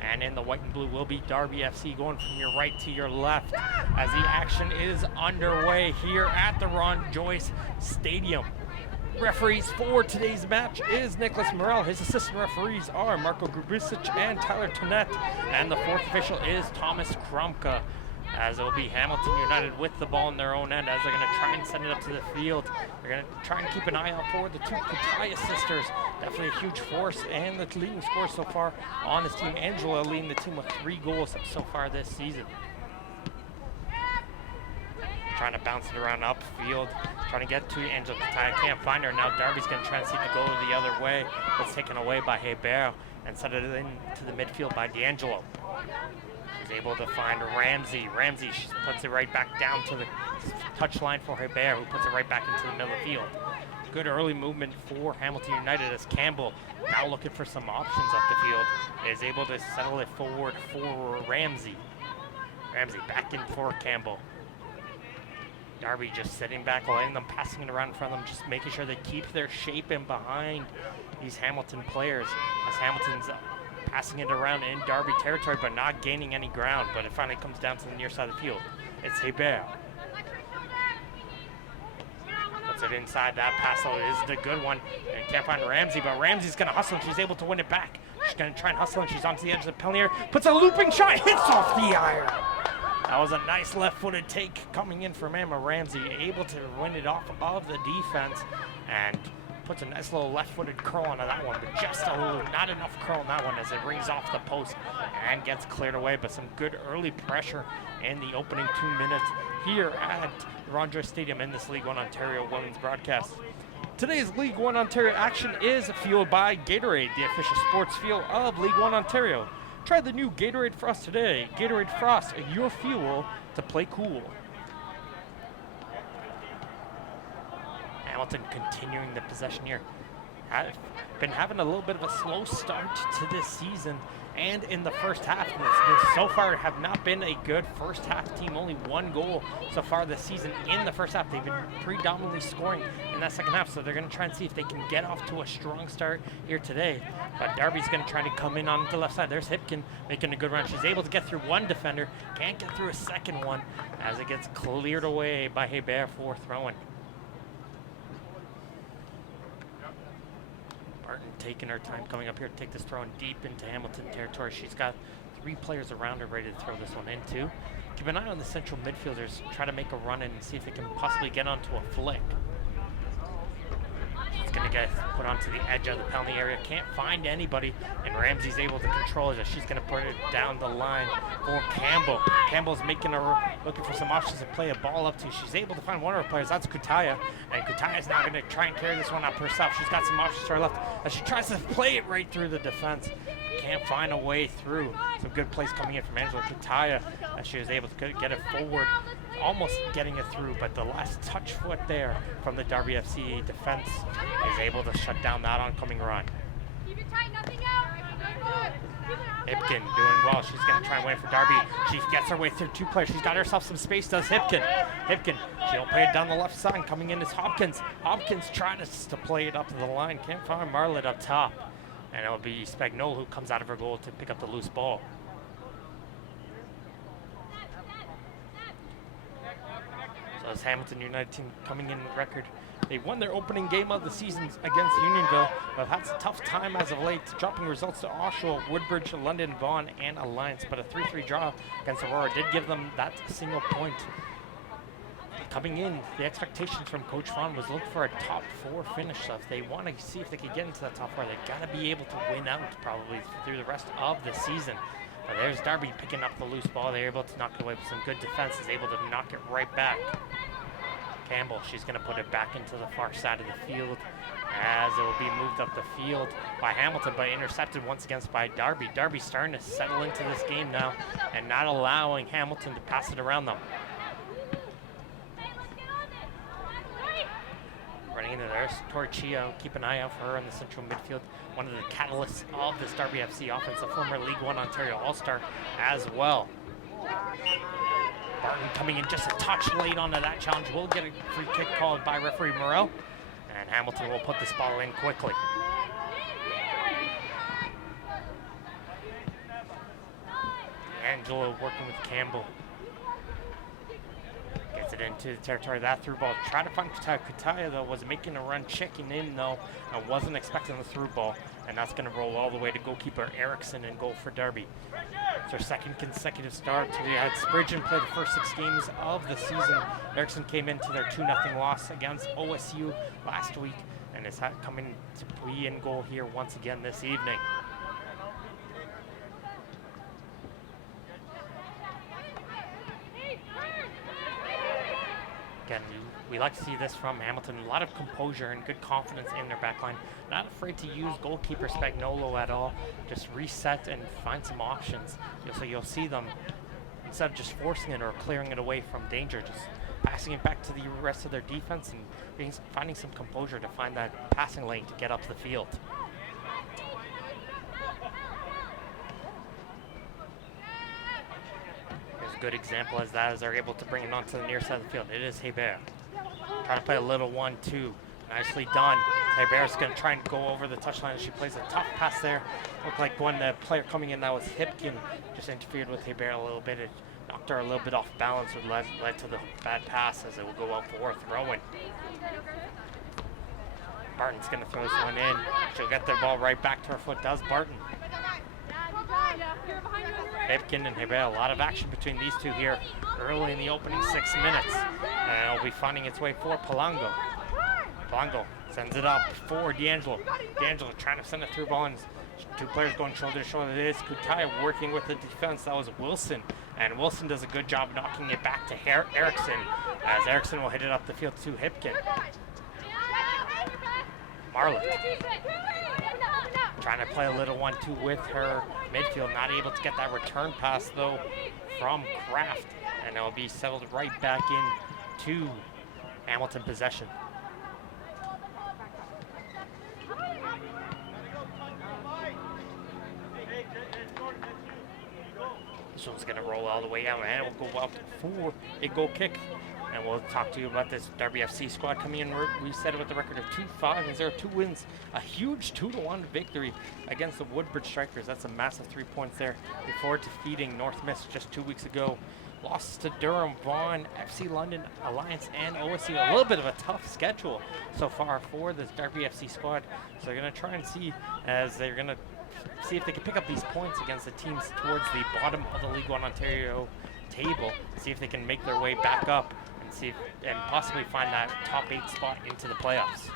And in the white and blue will be Darby FC, going from your right to your left as the action is underway here at the Ron Joyce Stadium. Referees for today's match is Nicholas Morel. His assistant referees are Marco Grubisic and Tyler Tonette. And the fourth official is Thomas Kromka, as it will be Hamilton United with the ball in their own end as they're going to try and send it up to the field. They're going to try and keep an eye out for the two Kutaya sisters. Definitely a huge force and the leading scorer so far on this team. Angela leading the team with 3 goals so far this season. Trying to bounce it around upfield, trying to get to Angela Kutaya. Can't find her. Now Darby's going to try and see to go the other way. It's taken away by Hebert and set it into the midfield by D'Angelo. She's able to find Ramsey. Ramsey, she puts it right back down to the touchline for Hebert, who puts it right back into the middle of the field. Good early movement for Hamilton United as Campbell, now looking for some options up the field, is able to settle it forward for Ramsey. Ramsey back in for Campbell. Darby just sitting back, letting them, passing it around in front of them, just making sure they keep their shape in behind these Hamilton players, as Hamilton's passing it around in Darby territory, but not gaining any ground. But it finally comes down to the near side of the field. It's Hebert. Puts it inside. That pass is the good one. And can't find Ramsey, but Ramsey's going to hustle, and she's able to win it back. She's going to try and hustle, and she's onto the edge of the penalty area. Puts a looping shot, hits off the iron. That was a nice left-footed take coming in from Emma Ramsey, able to win it off of the defense, and puts a nice little left-footed curl onto that one, but just not enough curl on that one as it rings off the post and gets cleared away. But some good early pressure in the opening 2 minutes here at the Ron Joyce Stadium in this League One Ontario women's broadcast. Today's League One Ontario action is fueled by Gatorade, the official sports fuel of League One Ontario. Try the new Gatorade Frost today. Gatorade Frost, your fuel to play cool. Hamilton continuing the possession here. Been having a little bit of a slow start to this season, and in the first half, this so far have not been a good first half team. Only 1 goal so far this season in the first half. They've been predominantly scoring in that second half, so they're going to try and see if they can get off to a strong start here today. But Darby's going to try to come in on the left side. There's Hipkin making a good run. She's able to get through one defender, can't get through a second one as it gets cleared away by Hebert for throwing. Barton taking her time coming up here to take this throw in deep into Hamilton territory. She's got 3 players around her ready to throw this one into. Keep an eye on the central midfielders. Try to make a run in and see if they can possibly get onto a flick. It's going to get put onto the edge of the penalty area. Can't find anybody, and Ramsey's able to control it. She's going to put it down the line for Campbell. Campbell's looking for some options to play a ball up to. She's able to find one of her players. That's Kutaya, and Kutaya's now going to try and carry this one up herself. She's got some options to her left as she tries to play it right through the defense. Can't find a way through. Some good plays coming in from Angela Kutaya as she was able to get it forward, almost getting it through, but the last touch foot there from the Darby FC defense is able to shut down that oncoming run. Hipkin doing well. She's going to try and wait for Darby. She gets her way through 2 players. She's got herself some space, does Hipkin. Hipkin, she'll play it down the left side. Coming in is Hopkins. Hopkins trying to play it up to the line. Can't find Marlett up top. And it'll be Spagnol who comes out of her goal to pick up the loose ball. So this Hamilton United team coming in record. They won their opening game of the season against Unionville, but have had a tough time as of late, dropping results to Oshawa, Woodbridge, London, Vaughan, and Alliance. But a 3-3 draw against Aurora did give them that single point. Coming in, the expectations from Coach Vaughn was look for a top 4 finish. So if they want to see if they could get into that top 4, they got to be able to win out probably through the rest of the season. But there's Darby picking up the loose ball. They're able to knock it away with some good defense. Is able to knock it right back. Campbell, she's going to put it back into the far side of the field as it will be moved up the field by Hamilton, but intercepted once again by Darby. Darby's starting to settle into this game now and not allowing Hamilton to pass it around them. Running into there, Torchia, keep an eye out for her in the central midfield. One of the catalysts of this Darby FC offense, a former League One Ontario All-Star as well. Barton coming in just a touch late onto that challenge. Will get a free kick called by referee Moreau, and Hamilton will put this ball in quickly. Angelo working with Campbell. Gets it into the territory of that through ball. Try to find Kutaya. Kutaya, though, was making a run, checking in, though, and wasn't expecting the through ball. And that's going to roll all the way to goalkeeper Erickson and goal for Darby. It's their second consecutive start. They had Spridgeon play the first 6 games of the season. Erickson came into their 2-0 loss against OSU last week and is coming to be in goal here once again this evening. Again, we like to see this from Hamilton. A lot of composure and good confidence in their backline. Not afraid to use goalkeeper Spagnuolo at all. Just reset and find some options. So you'll see them, instead of just forcing it or clearing it away from danger, just passing it back to the rest of their defense and finding some composure to find that passing lane to get up the field. There's a good example as that, as they're able to bring it onto the near side of the field. It is Hebert. Trying to play a little 1-2. Nicely done. Hebert's going to try and go over the touchline as she plays a tough pass there. Looked like one player coming in that was Hipkin just interfered with Hebert a little bit. It knocked her a little bit off balance, which led to the bad pass as it will go out for a throw-in. Barton's going to throw this one in. She'll get the ball right back to her foot. Does Barton. Hipkin and Hebert, a lot of action between these two here early in the opening 6 minutes. And it'll be finding its way for Polango. Polango sends it up for D'Angelo. D'Angelo trying to send a through ball, and 2 players going shoulder to shoulder. It is Kutaya working with the defense. That was Wilson, and Wilson does a good job knocking it back to Erickson, as Erickson will hit it up the field to Hipkin. Marlett trying to play a little 1-2 with her midfield, not able to get that return pass though from Kraft, and it'll be settled right back in to Hamilton possession. This one's going to roll all the way out, and it will go up for a goal kick. And we'll talk to you about this Darby FC squad coming in. We said it with the record of 2-5-0, 2 wins, a huge 2-1 victory against the Woodbridge Strikers. That's a massive 3 points there before defeating North Miss just 2 weeks ago. Losses to Durham, Vaughan, FC London, Alliance, and OSU. A little bit of a tough schedule so far for this Darby FC squad. So they're going to try and see, as they're going to see if they can pick up these points against the teams towards the bottom of the League One Ontario table, see if they can make their way back up and see if, and possibly find that top 8 spot into the playoffs.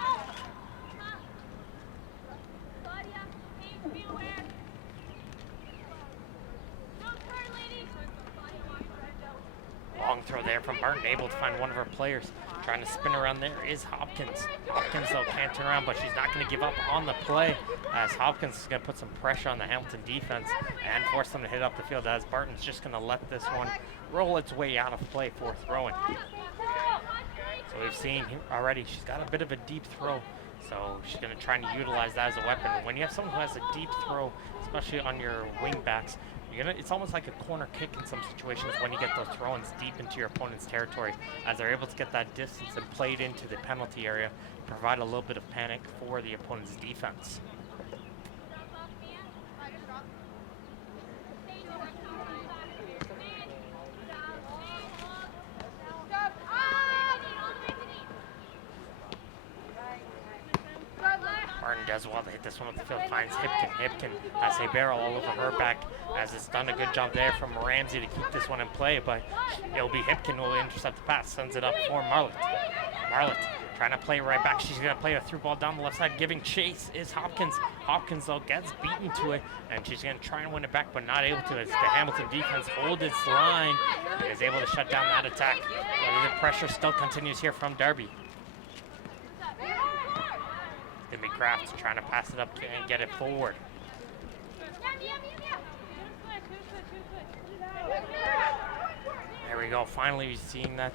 Long throw there from Martin, able to find one of her players. Trying to spin around there is Hopkins. Hopkins, though, can't turn around, but she's not going to give up on the play, as Hopkins is going to put some pressure on the Hamilton defense and force them to hit up the field, as Barton's just going to let this one roll its way out of play for throwing. So we've seen already she's got a bit of a deep throw, so she's going to try and utilize that as a weapon. When you have someone who has a deep throw, especially on your wing backs, it's almost like a corner kick in some situations when you get those throw-ins deep into your opponent's territory, as they're able to get that distance and play it into the penalty area, provide a little bit of panic for the opponent's defense. Martin does well to hit this one with the field, finds Hipkin. Hipkin has a barrel all over her back, as it's done a good job there from Ramsey to keep this one in play, but it'll be Hipkin who will intercept the pass, sends it up for Marlett. Marlett trying to play right back. She's going to play a through ball down the left side. Giving chase is Hopkins. Hopkins, though, gets beaten to it, and she's going to try and win it back, but not able to, as the Hamilton defense holds its line and is able to shut down that attack. But the pressure still continues here from Darby. Kraft trying to pass it up and get it forward. There we go. Finally seeing that,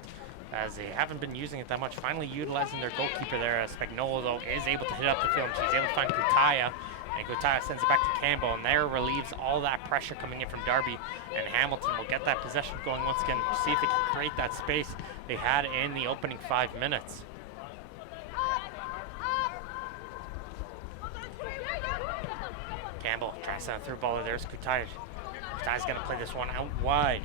as they haven't been using it that much, finally utilizing their goalkeeper there, as Spagnuolo, though, is able to hit up the field. She's able to find Kutaya, and Kutaya sends it back to Campbell, and there relieves all that pressure coming in from Darby, and Hamilton will get that possession going once again, see if they can create that space they had in the opening 5 minutes. Campbell tries to send a through ball. There's Kutaya. Kutai's going to play this one out wide.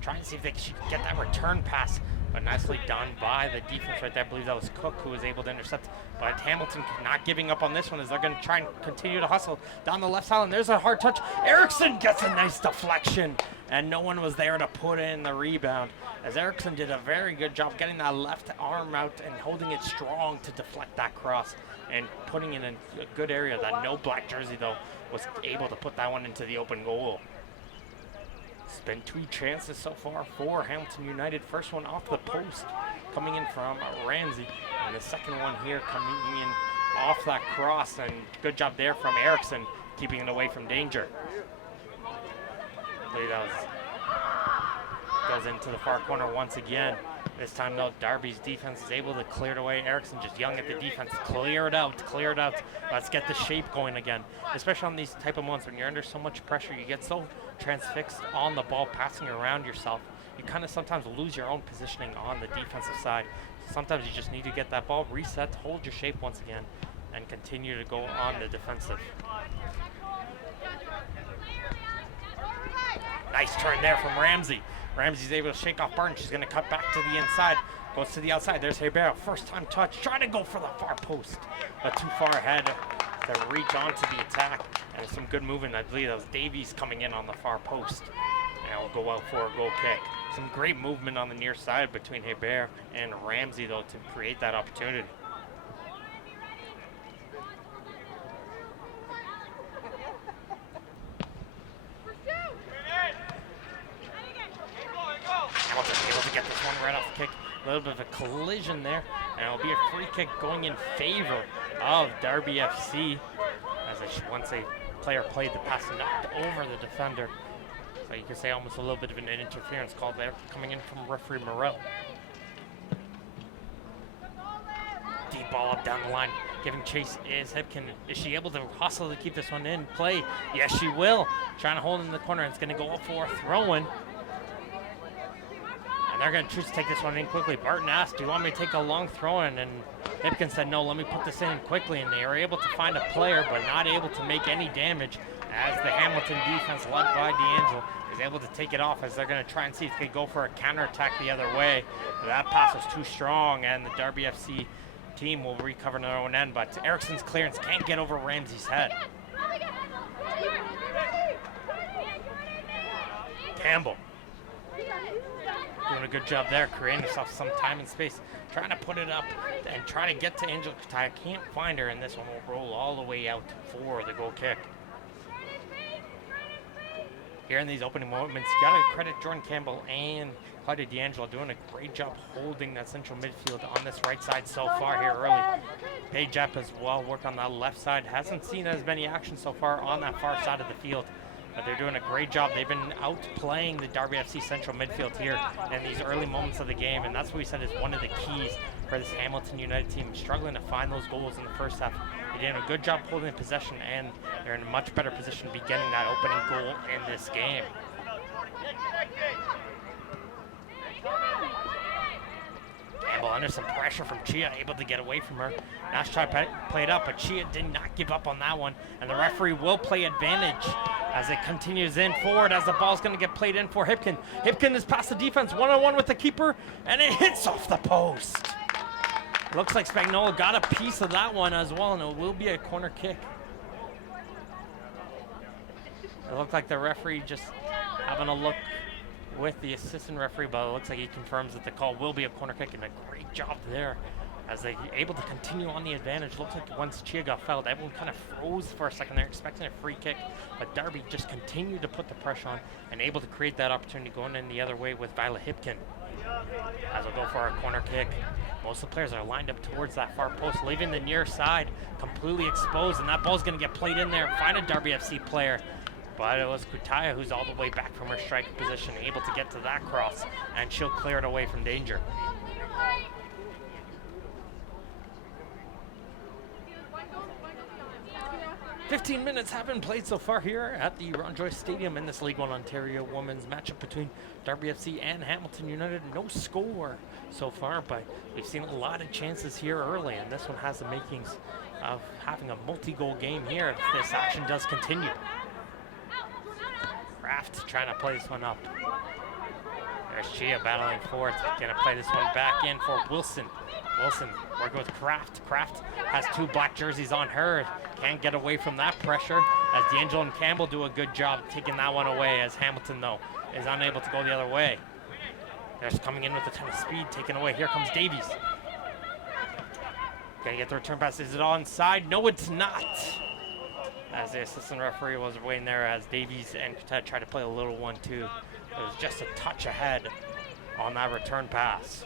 Trying to see if they can get that return pass, but nicely done by the defense right there. I believe that was Cook who was able to intercept, but Hamilton not giving up on this one as they're going to try and continue to hustle down the left side, and there's a hard touch. Erickson gets a nice deflection, and no one was there to put in the rebound, as Erickson did a very good job getting that left arm out and holding it strong to deflect that cross and putting it in a good area. That no black jersey, though, was able to put that one into the open goal. It's been 2 chances so far for Hamilton United. First one off the post, coming in from Ramsey, and the second one here coming in off that cross, and good job there from Erickson, keeping it away from danger. I believe that goes into the far corner once again. This time, though, Darby's defense is able to clear it away. Erickson just young at the defense. Clear it out, clear it out. Let's get the shape going again, especially on these type of moments when you're under so much pressure. You get so transfixed on the ball, passing around yourself. You kind of sometimes lose your own positioning on the defensive side. Sometimes you just need to get that ball reset, hold your shape once again, and continue to go on the defensive. Nice turn there from Ramsey. Ramsey's able to shake off Barton. She's going to cut back to the inside. Goes to the outside. There's Hebert. First time touch. Trying to go for the far post, but too far ahead to reach onto the attack. And some good movement. I believe that was Davies coming in on the far post. And will go out for a goal kick. Some great movement on the near side between Hebert and Ramsey, though, to create that opportunity. Hamilton able to get this one right off the kick. A little bit of a collision there, and it'll be a free kick going in favor of Darby FC, as once a player played the pass and knocked over the defender. So you could say almost a little bit of an interference call there coming in from referee Morel. Deep ball up down the line, giving chase is Hipkin. Is she able to hustle to keep this one in play? Yes, she will. Trying to hold in the corner. It's going to go up for a throw-in. And they're going to choose to take this one in quickly. Barton asked, do you want me to take a long throw-in? And Hipkin said, no, let me put this in quickly. And they were able to find a player, but not able to make any damage, as the Hamilton defense, led by D'Angelo, is able to take it off, as they're going to try and see if they can go for a counterattack the other way. But that pass was too strong, and the Darby FC team will recover their own end. But Erickson's clearance can't get over Ramsey's head. Campbell doing a good job there, creating herself some time and space, trying to put it up and try to get to Angela Katai. Can't find her, and this one will roll all the way out for the goal kick. Here in these opening moments, you got to credit Jordan Campbell and Claudia D'Angelo doing a great job holding that central midfield on this right side so far here early. Paige Epp as well worked on that left side. Hasn't seen as many actions so far on that far side of the field, but they're doing a great job. They've been outplaying the Darby FC central midfield here in these early moments of the game, and that's what we said is one of the keys for this Hamilton United team, struggling to find those goals in the first half. They did a good job holding possession, and they're in a much better position to be getting that opening goal in this game. Campbell under some pressure from Chia, able to get away from her. Nash tried to play it up, but Chia did not give up on that one, and the referee will play advantage as it continues in forward, as the ball's going to get played in for Hipkin. Hipkin is past the defense, one-on-one with the keeper, and it hits off the post. Looks like Spagnola got a piece of that one as well, and it will be a corner kick. It looked like the referee just having a look with the assistant referee, but it looks like he confirms that the call will be a corner kick, and a great job there as they able to continue on the advantage. Looks like once Chia got fouled, everyone kind of froze for a second there, expecting a free kick, but Darby just continued to put the pressure on and able to create that opportunity going in the other way with Viola Hipkin. As we'll go for a corner kick. Most of the players are lined up towards that far post, leaving the near side completely exposed, and that ball's going to get played in there, find a Darby FC player. But it was Kutaya who's all the way back from her striker position, able to get to that cross, and she'll clear it away from danger. "15 minutes have been played so far here at the Ron Joyce Stadium in this League One Ontario women's matchup between Darby FC and Hamilton United. No score so far, but we've seen a lot of chances here early, and this one has the makings of having a multi-goal game here if this action does continue. Kraft trying to play this one up. There's Chia battling for it. Gonna play this one back in for Wilson. Wilson working with Kraft. Kraft has 2 black jerseys on her. Can't get away from that pressure as D'Angelo and Campbell do a good job taking that one away, as Hamilton, though, is unable to go the other way. They're just coming in with a ton of speed, taken away. Here comes Davies. Gonna get the return pass. Is it onside? No, it's not. As the assistant referee was waiting there as Davies and Katet tried to play a little 1-2. It was just a touch ahead on that return pass.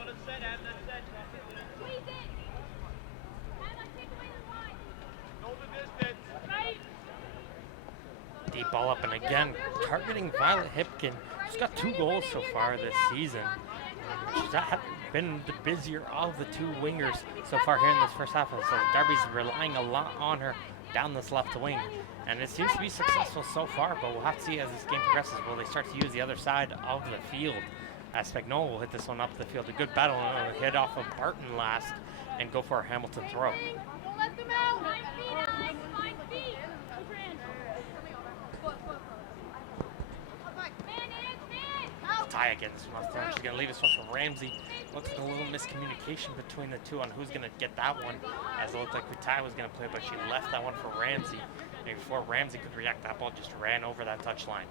Deep ball up, and again, targeting Violet Hipkin. She's got 2 goals so far this season. She's been the busier of the 2 wingers so far here in this first half. So Darby's relying a lot on her down this left wing. And it seems to be successful so far, but we'll have to see as this game progresses. Will they start to use the other side of the field? As Spagnola will hit this one up the field. A good battle, and hit off of Barton last and go for a Hamilton throw. Ty again, this one off the She's going to leave this one for Ramsey. Looks like a little miscommunication between the 2 on who's going to get that one, as it looked like Ty was going to play, but she left that one for Ramsey. And before Ramsey could react, that ball just ran over that touchline.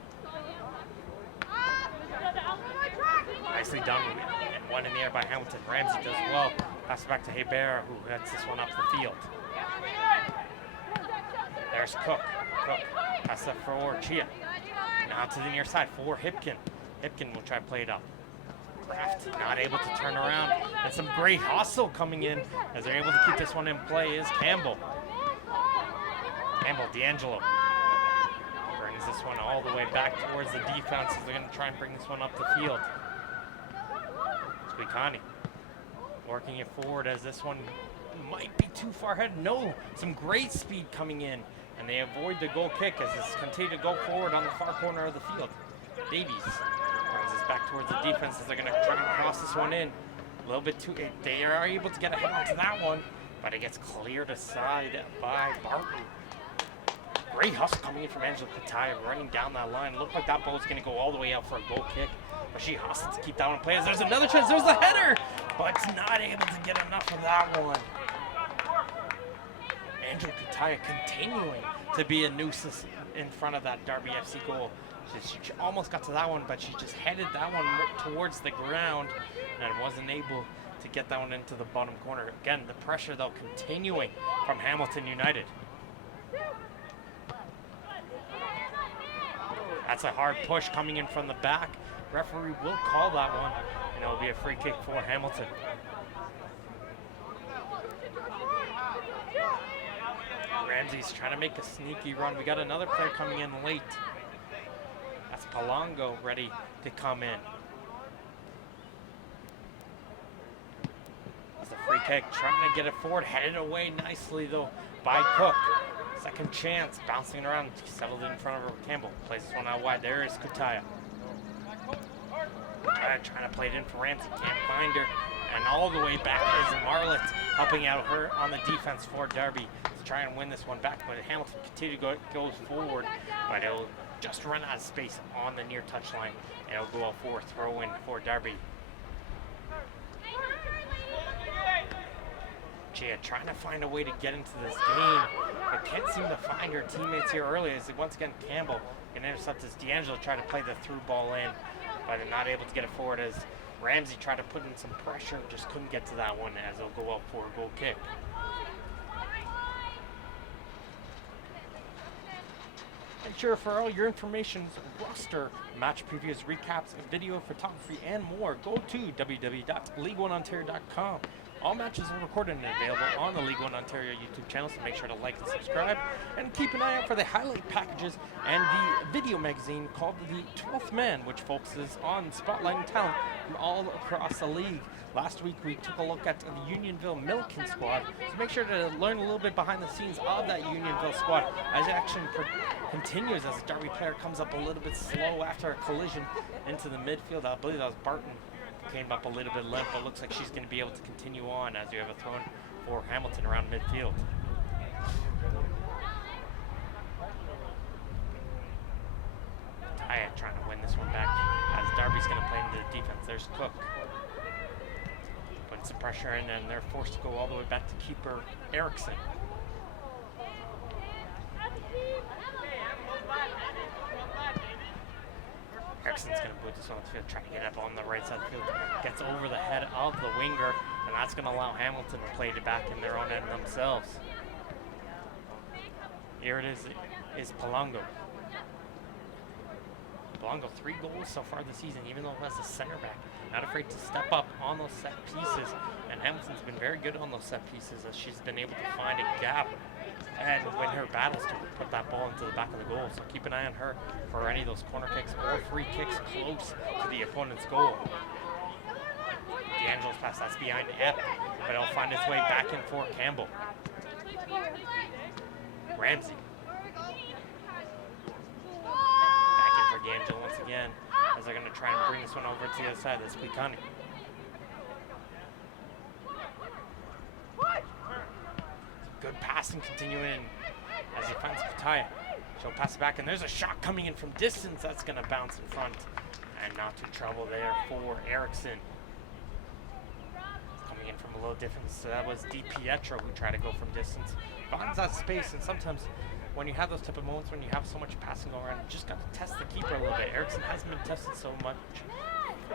Nicely done. One in the air by Hamilton. Ramsey does well. Pass it back to Hebert, who hits this one up the field. There's Cook. Cook. Pass that for Chia. Now to the near side for Hipkin. Hipkin will try to play it up. Kraft not able to turn around. And some great hustle coming in as they're able to keep this one in play is Campbell. Campbell, D'Angelo brings this one all the way back towards the defense as they're going to try and bring this one up the field. Squeakani working it forward as this one might be too far ahead. No, some great speed coming in, and they avoid the goal kick as it's continue to go forward on the far corner of the field. Davies brings this back towards the defense as they're going to try to cross this one in. A little bit too, they are able to get ahead onto that one, but it gets cleared aside by Barton. Great hustle coming in from Angela Katai, running down that line. Looked like that ball was going to go all the way out for a goal kick, but she hustled to keep that one in play. As there's another chance, there's the header, but not able to get enough of that one. Angela Katai continuing to be a nuisance in front of that Darby FC goal. She almost got to that one, but she just headed that one towards the ground and wasn't able to get that one into the bottom corner. Again, the pressure, though, continuing from Hamilton United. That's a hard push coming in from the back. Referee will call that one, and it will be a free kick for Hamilton. Ramsey's trying to make a sneaky run. We got another player coming in late. That's Palongo ready to come in. That's a free kick, trying to get it forward, headed away nicely though by Cook. Second chance, bouncing around, settled in front of her. Campbell plays this one out wide. There is Kutaya. Kutaya trying to play it in for Ramsey, can't find her. And all the way back is Marlett, helping out her on the defense for Darby to try and win this one back. But Hamilton continue to go forward, but it'll just run out of space on the near touchline, and it'll go out for a throw-in for Darby. Gia trying to find a way to get into this game, but can't seem to find her teammates here early. As once again Campbell can intercept as D'Angelo tried to play the through ball in, but they're not able to get it forward as Ramsey tried to put in some pressure, just couldn't get to that one as it'll go out for a goal kick. Make sure for all your information, roster, match previews, recaps, video photography, and more, go to www.league1ontario.com. All matches are recorded and available on the League One Ontario YouTube channel, so make sure to like and subscribe. And keep an eye out for the highlight packages and the video magazine called The 12th Man, which focuses on spotlighting talent from all across the league. Last week we took a look at the Unionville Milliken squad, so make sure to learn a little bit behind the scenes of that Unionville squad as action continues as a Darby player comes up a little bit slow after a collision into the midfield. I believe that was Barton. Came up a little bit limp, but looks like she's going to be able to continue on as you have a throw for Hamilton around midfield. Taya trying to Darby's going to play into the defense. There's Cook. Putting some pressure in, and they're forced to go all the way back to keeper Erickson. Erickson's going to boot this one to the field, trying to get up on the right side of the field. Gets over the head of the winger, and that's going to allow Hamilton to play it back in their own end themselves. Here it is Palongo. Palongo, 3 goals so far this season, even though as a center back. Not afraid to step up on those set pieces, and Hamilton's been very good on those set pieces as she's been able to find a gap and win her battles to put that ball into the back of the goal. So keep an eye on her for any of those corner kicks or free kicks close to the opponent's goal. D'Angelo's pass, that's behind Epp, but it'll find its way back in for Campbell. Ramsey. Back in for D'Angelo once again, as they're going to try and bring this one over to the other side. That's Quicani. Good passing continuing as he finds Kutaya. She'll pass it back, and there's a shot coming in from distance. That's going to bounce in front, and not too trouble there for Erickson. Coming in from a little distance, so that was DiPietro who tried to go from distance. Finds that space, and sometimes when you have those type of moments, when you have so much passing going around, you just got to test the keeper a little bit. Erickson hasn't been tested so much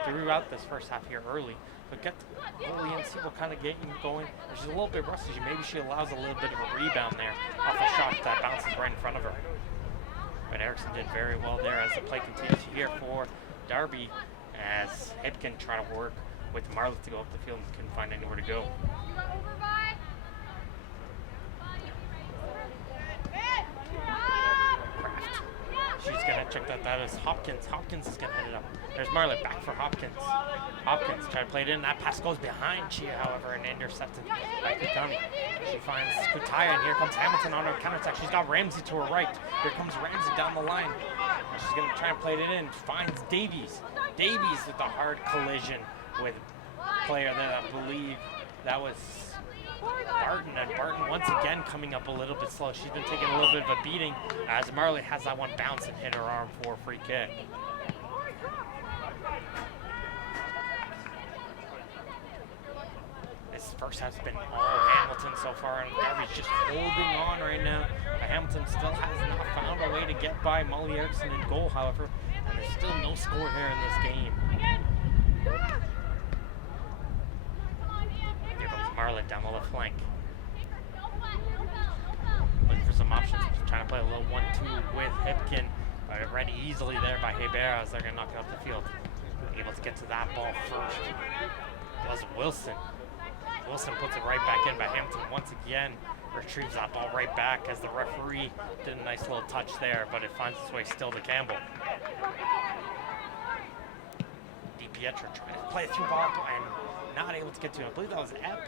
throughout this first half here early. But get the goalie in, see what kind of game going. She's a little bit rusty. Maybe she allows a little bit of a rebound there off a shot that bounces right in front of her. But Erickson did very well there as the play continues here for Darby as Hipkin tried to work with Marlett to go up the field and couldn't find anywhere to go. She's going to check that. That is Hopkins. Hopkins is going to hit it up. There's Marlett back for Hopkins. Hopkins trying to play it in. That pass goes behind Chia, however, and intercepted by Kutani. She finds Kutaya, and here comes Hamilton on her counterattack. She's got Ramsey to her right. Here comes Ramsey down the line. And she's going to try and play it in. Finds Davies. Davies with a hard collision with a player that I believe that was Barton, and Barton once again coming up a little bit slow. She's been taking a little bit of a beating as Marley has that one bounce and hit her arm for a free kick. This first half's been all Hamilton so far, and Darby's just holding on right now. But Hamilton still has not found a way to get by Molly Erickson in goal, however, and there's still no score here in this game. Here comes Marlett down the left flank. Looking for some options, trying to play a little 1-2 with Hipkin, but read easily there by Hebert as they're going to knock it off the field. Able to get to that ball first was Wilson. Wilson puts it right back in, but Hamilton once again retrieves that ball right back as the referee did a nice little touch there, but it finds its way still to Campbell. DiPietro trying to play a through ball and not able to get to it. I believe that was Epp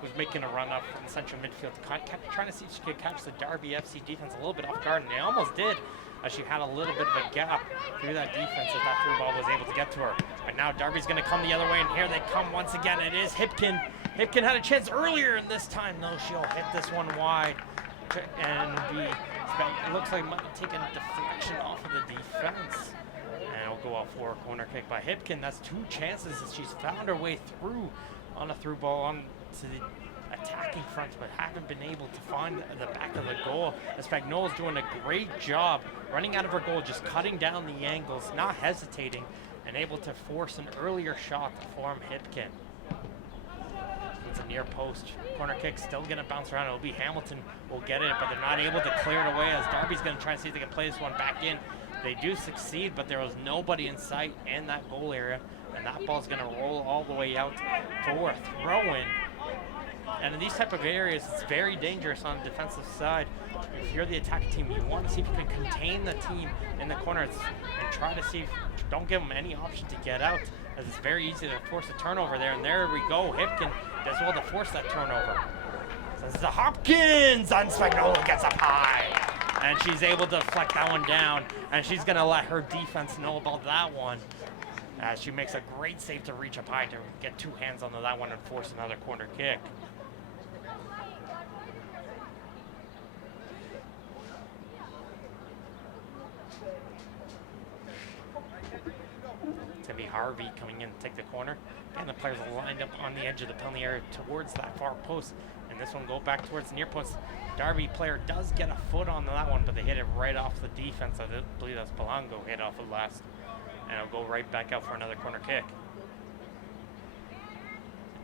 who was making a run up from the central midfield, kept trying to see if she could catch the Darby FC defense a little bit off guard, and they almost did, as she had a little bit of a gap through that defense as that through ball was able to get to her. But now Darby's going to come the other way, and here they come once again. It is Hipkin. Hipkin had a chance earlier, and this time, no, she'll hit this one wide. And it looks like might have taken a deflection off of the defense. And it'll go out for a corner kick by Hipkin. That's 2 chances as she's found her way through on a through ball on to the attacking front, but haven't been able to find the back of the goal. Spagnola's doing a great job running out of her goal, just cutting down the angles, not hesitating, and able to force an earlier shot from Hipkin. It's a near post corner kick, still going to bounce around. It'll be Hamilton will get it, but they're not able to clear it away as Darby's going to try and see if they can play this one back in. They do succeed, but there was nobody in sight in that goal area, and that ball's going to roll all the way out for a throw-in. And in these type of areas, it's very dangerous on the defensive side. If you're the attacking team, you want to see if you can contain the team in the corners and try to see if don't give them any option to get out, as it's very easy to force a turnover there. And there we go. Hipkin does well to force that turnover. So this is a Hopkins, and Spagnola gets up high, and she's able to deflect that one down, and she's going to let her defense know about that one. As she makes a great save to reach up high to get 2 hands onto that one and force another corner kick. going to be Harvey coming in to take the corner. And the players are lined up on the edge of the penalty area towards that far post. And this one go back towards the near post. Darby player does get a foot on that one, but they hit it right off the defense. I believe that's Polanco hit off it last. And it'll go right back out for another corner kick.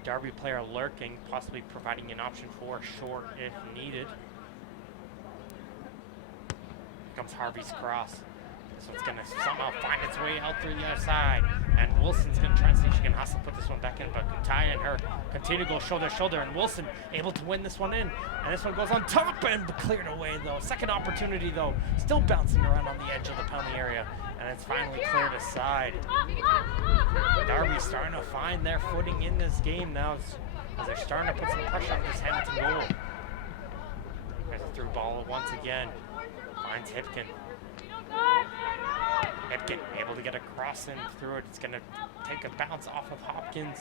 Darby player lurking, possibly providing an option for a short if needed. Here comes Harvey's cross. So it's going to somehow find its way out through the other side. And Wilson's going to try and see if she can hustle put this one back in. But Kutai and her continue to go shoulder to shoulder. And Wilson able to win this one in. And this one goes on top and cleared away, though. Second opportunity, though. Still bouncing around on the edge of the penalty area. And it's finally cleared aside. Darby's starting to find their footing in this game now as they're starting to put some pressure on this Hamilton goal. There's a through ball once again. Finds Hipkin. Hipkin able to get a cross in through it. It's going to take a bounce off of Hopkins.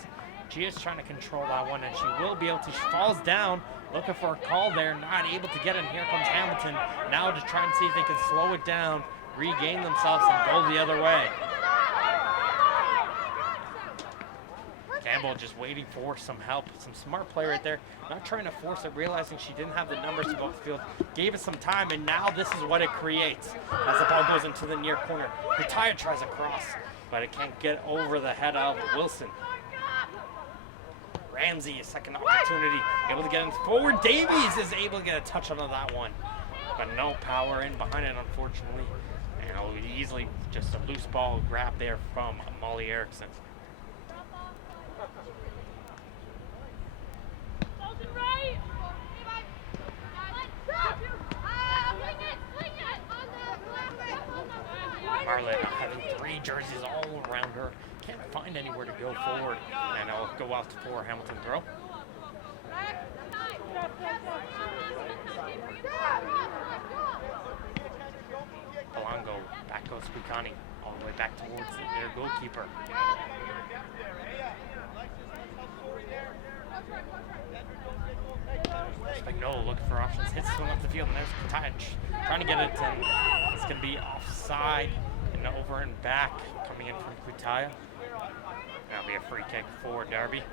Gia's trying to control that one, and she will be able to. She falls down, looking for a call there, not able to get it. And here comes Hamilton now to try and see if they can slow it down, regain themselves, and go the other way. Campbell just waiting for some help. Some smart play right there. Not trying to force it, realizing she didn't have the numbers to go up the field. Gave it some time, and now this is what it creates. As the ball goes into the near corner. Kutai tries a cross, but it can't get over the head of Wilson. Ramsey, a second opportunity. Able to get in forward. Davies is able to get a touch onto that one. But no power in behind it, unfortunately. And it'll be easily just a loose ball grab there from Molly Erickson. Marlin having three jerseys all around her. Can't find anywhere to go forward. And I'll go out for Hamilton throw. Polanco, back goes Spukani, all the way back towards their goalkeeper. Spagnolo looking for options, hits one up the field, and there's touch. Trying to get it, and it's going to be offside and over and back coming in from Kutaya. That'll be a free kick for Darby.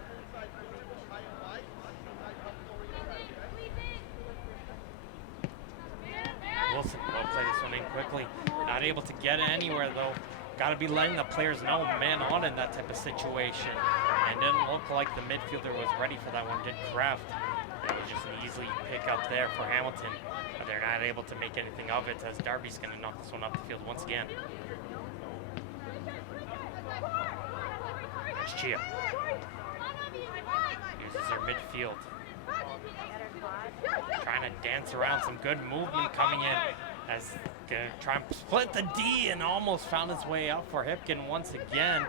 Wilson will play this one in quickly. Not able to get anywhere, though. Got to be letting the players know man on in that type of situation. And didn't look like the midfielder was ready for that one, did Kraft. It was just an easy pick up there for Hamilton. But they're not able to make anything of it as Darby's going to knock this one off the field once again. There's Chia. Uses her midfield. Trying to dance around, some good movement coming in as gonna try and split the D and almost found his way out for Hipkin once again.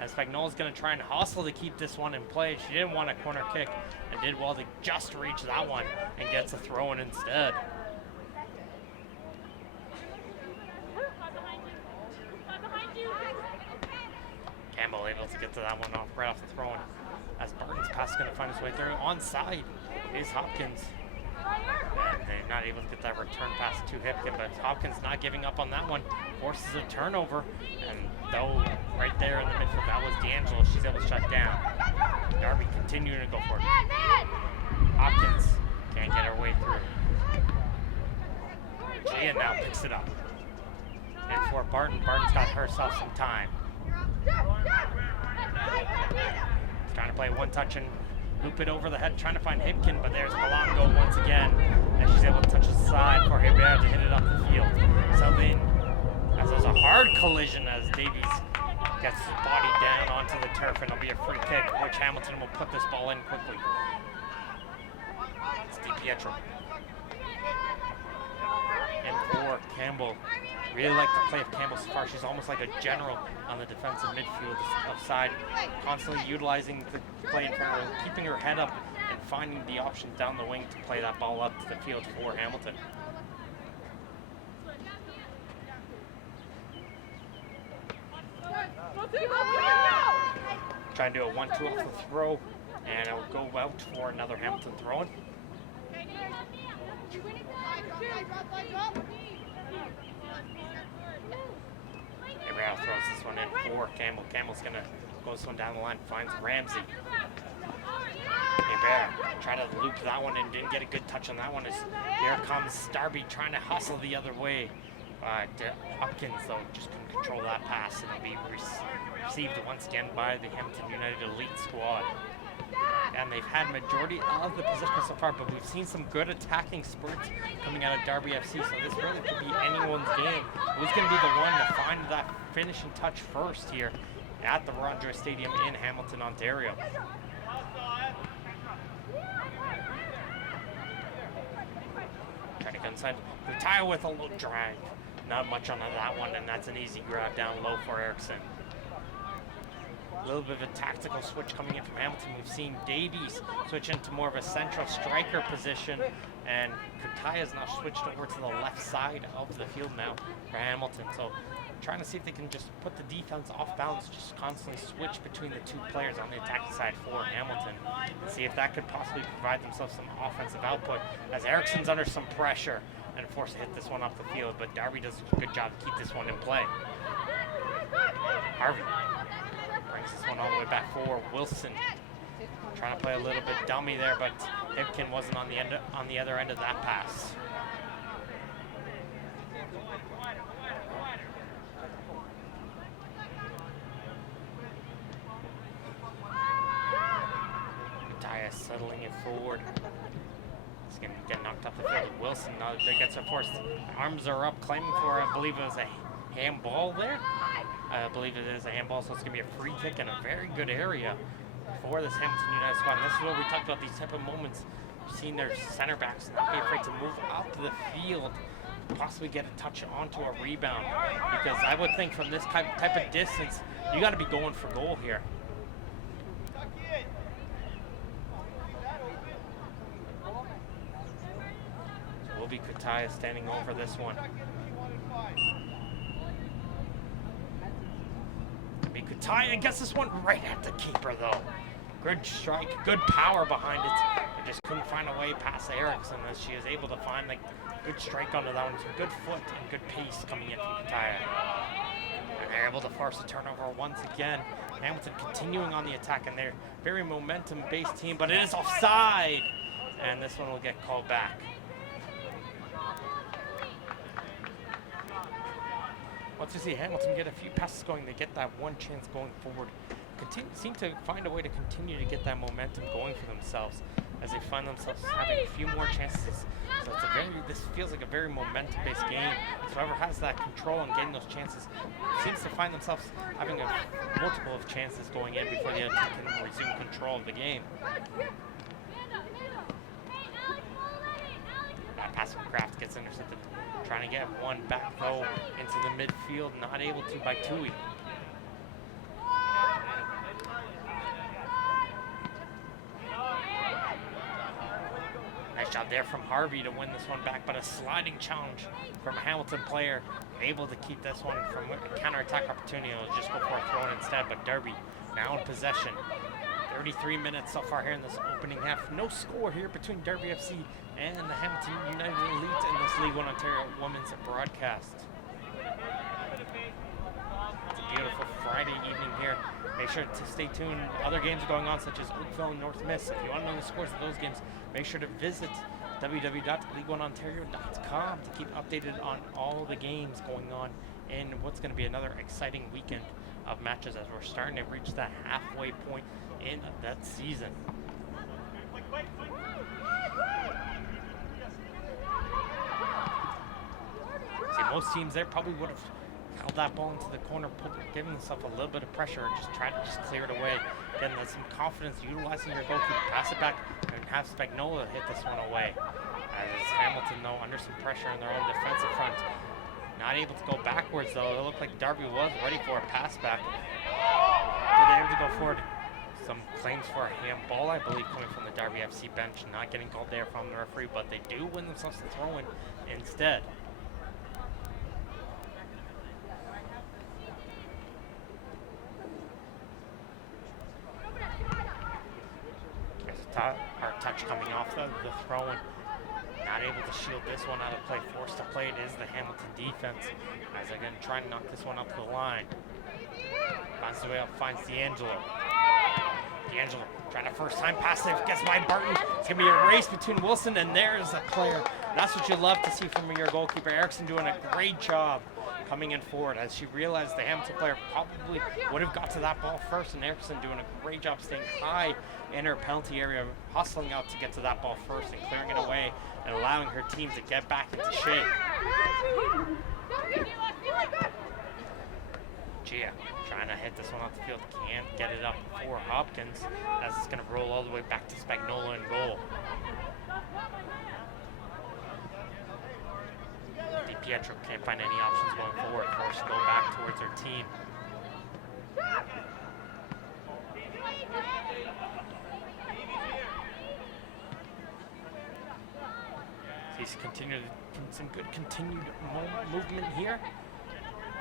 As Spagnola's gonna try and hustle to keep this one in play. She didn't want a corner kick and did well to just reach that one and gets a throw in instead. Campbell able to get to that one right off the throw in. As Barton's pass is going to find his way through. Onside is Hopkins. And they're not able to get that return pass to Hipkin, but Hopkins not giving up on that one. Forces a turnover. And though right there in the midfield, that was D'Angelo. She's able to shut down. Darby continuing to go for it. Hopkins can't get her way through. Gia now picks it up. And for Barton, Barton's got herself some time. Trying to play one touch and loop it over the head, trying to find Hipkin, but there's Polanco once again, and she's able to touch the side for Hebert to hit it up the field. So then, as there's a hard collision as Davies gets his body down onto the turf, and it'll be a free kick, which Hamilton will put this ball in quickly. It's DiPietro. And for Campbell. Really like the play of Campbell so far. She's almost like a general on the defensive midfield side, constantly utilizing the play in front of her, keeping her head up and finding the options down the wing to play that ball up to the field for Hamilton. Trying to do a 1-2 off the throw, and it'll go out for another Hamilton throw-in. Real throws this one in for Campbell. Campbell's gonna go this one down the line, finds Ramsey. Bear tried to loop that one and didn't get a good touch on that one as here comes Darby trying to hustle the other way. Hopkins, though, just couldn't control that pass, and it'll be received once again by the Hamilton United elite squad. And they've had majority of the possession so far, but we've seen some good attacking spurts coming out of Darby FC, so this really could be anyone's game. Who's going to be the one to find that finishing touch first here at the Ron Joyce Stadium in Hamilton, Ontario? Trying to go inside. Retire with a low drive. Not much on that one, and that's an easy grab down low for Erickson. A little bit of a tactical switch coming in from Hamilton. We've seen Davies switch into more of a central striker position, and Kutaya's now switched over to the left side of the field now for Hamilton. So trying to see if they can just put the defense off balance, just constantly switch between the two players on the attacking side for Hamilton, and see if that could possibly provide themselves some offensive output, as Erickson's under some pressure and forced to hit this one off the field, but Darby does a good job to keep this one in play. Harvey brings this one all the way back for Wilson. Trying to play a little bit dummy there, but Hipkin wasn't on the other end of that pass. Mattia settling it forward. He's going to get knocked off the field. Wilson now gets a force. Arms are up, claiming for, I believe it was a handball there. I believe it is a handball, so it's going to be a free kick in a very good area for this Hamilton United squad. And this is what we talked about, these type of moments. You've seen their center backs not be afraid to move up the field, possibly get a touch onto a rebound. Because I would think from this type of distance, you got to be going for goal here. So will be Kutaya standing over this one. Kutaya gets this one right at the keeper, though. Good strike, good power behind it. But just couldn't find a way past Erickson, as she is able to find like good strike onto that one. Some good foot and good pace coming in from Kutaya. And they're able to force a turnover once again. Hamilton continuing on the attack, and they're a very momentum-based team, but it is offside. And this one will get called back. Once you see Hamilton get a few passes going, they get that one chance going forward. Seem to find a way to continue to get that momentum going for themselves as they find themselves having a few more chances. So this feels like a very momentum-based game. So whoever has that control and getting those chances seems to find themselves having a multiple of chances going in before the other team can resume control of the game. That pass from Kraft gets intercepted. Trying to get one back though into the midfield, not able to by Tui. Nice job there from Harvey to win this one back, but a sliding challenge from a Hamilton player, able to keep this one from a counterattack opportunity. It'll just go for a throw instead, but Darby now in possession. 33 minutes so far here in this opening half. No score here between Darby FC and the Hamilton United Elite in this League 1 Ontario Women's broadcast. It's a beautiful Friday evening here. Make sure to stay tuned. Other games are going on, such as Oakville and North Miss. If you want to know the scores of those games, make sure to visit www.league1ontario.com to keep updated on all the games going on in what's going to be another exciting weekend of matches as we're starting to reach that halfway point in that season. See, most teams there probably would have held that ball into the corner, giving themselves a little bit of pressure, and just trying to clear it away. Getting some confidence, utilizing your goalkeeper, pass it back, and have Spagnola hit this one away. As Hamilton, though, under some pressure in their own defensive front. Not able to go backwards, though. It looked like Darby was ready for a pass back. But they able to go forward. Some claims for a handball, I believe, coming from the Darby FC bench. Not getting called there from the referee, but they do win themselves the throw-in instead. There's our touch coming off the throw-in. not able to shield this one out of play. Forced to play it is the Hamilton defense as they're going to try and knock this one up the line. Bounces the way up, finds D'Angelo. D'Angelo trying to first time pass it, gets by Barton. It's going to be a race between Wilson and there's a player. That's what you love to see from your goalkeeper. Erickson doing a great job coming in forward as she realized the Hamilton player probably would have got to that ball first, and Erickson doing a great job staying high in her penalty area, hustling out to get to that ball first and clearing it away and allowing her team to get back into shape. Gia trying to hit this one off the field, can't get it up for Hopkins as it's going to roll all the way back to Spagnola in goal. DiPietro can't find any options going forward, forced to go back towards her team. He's some good continued movement here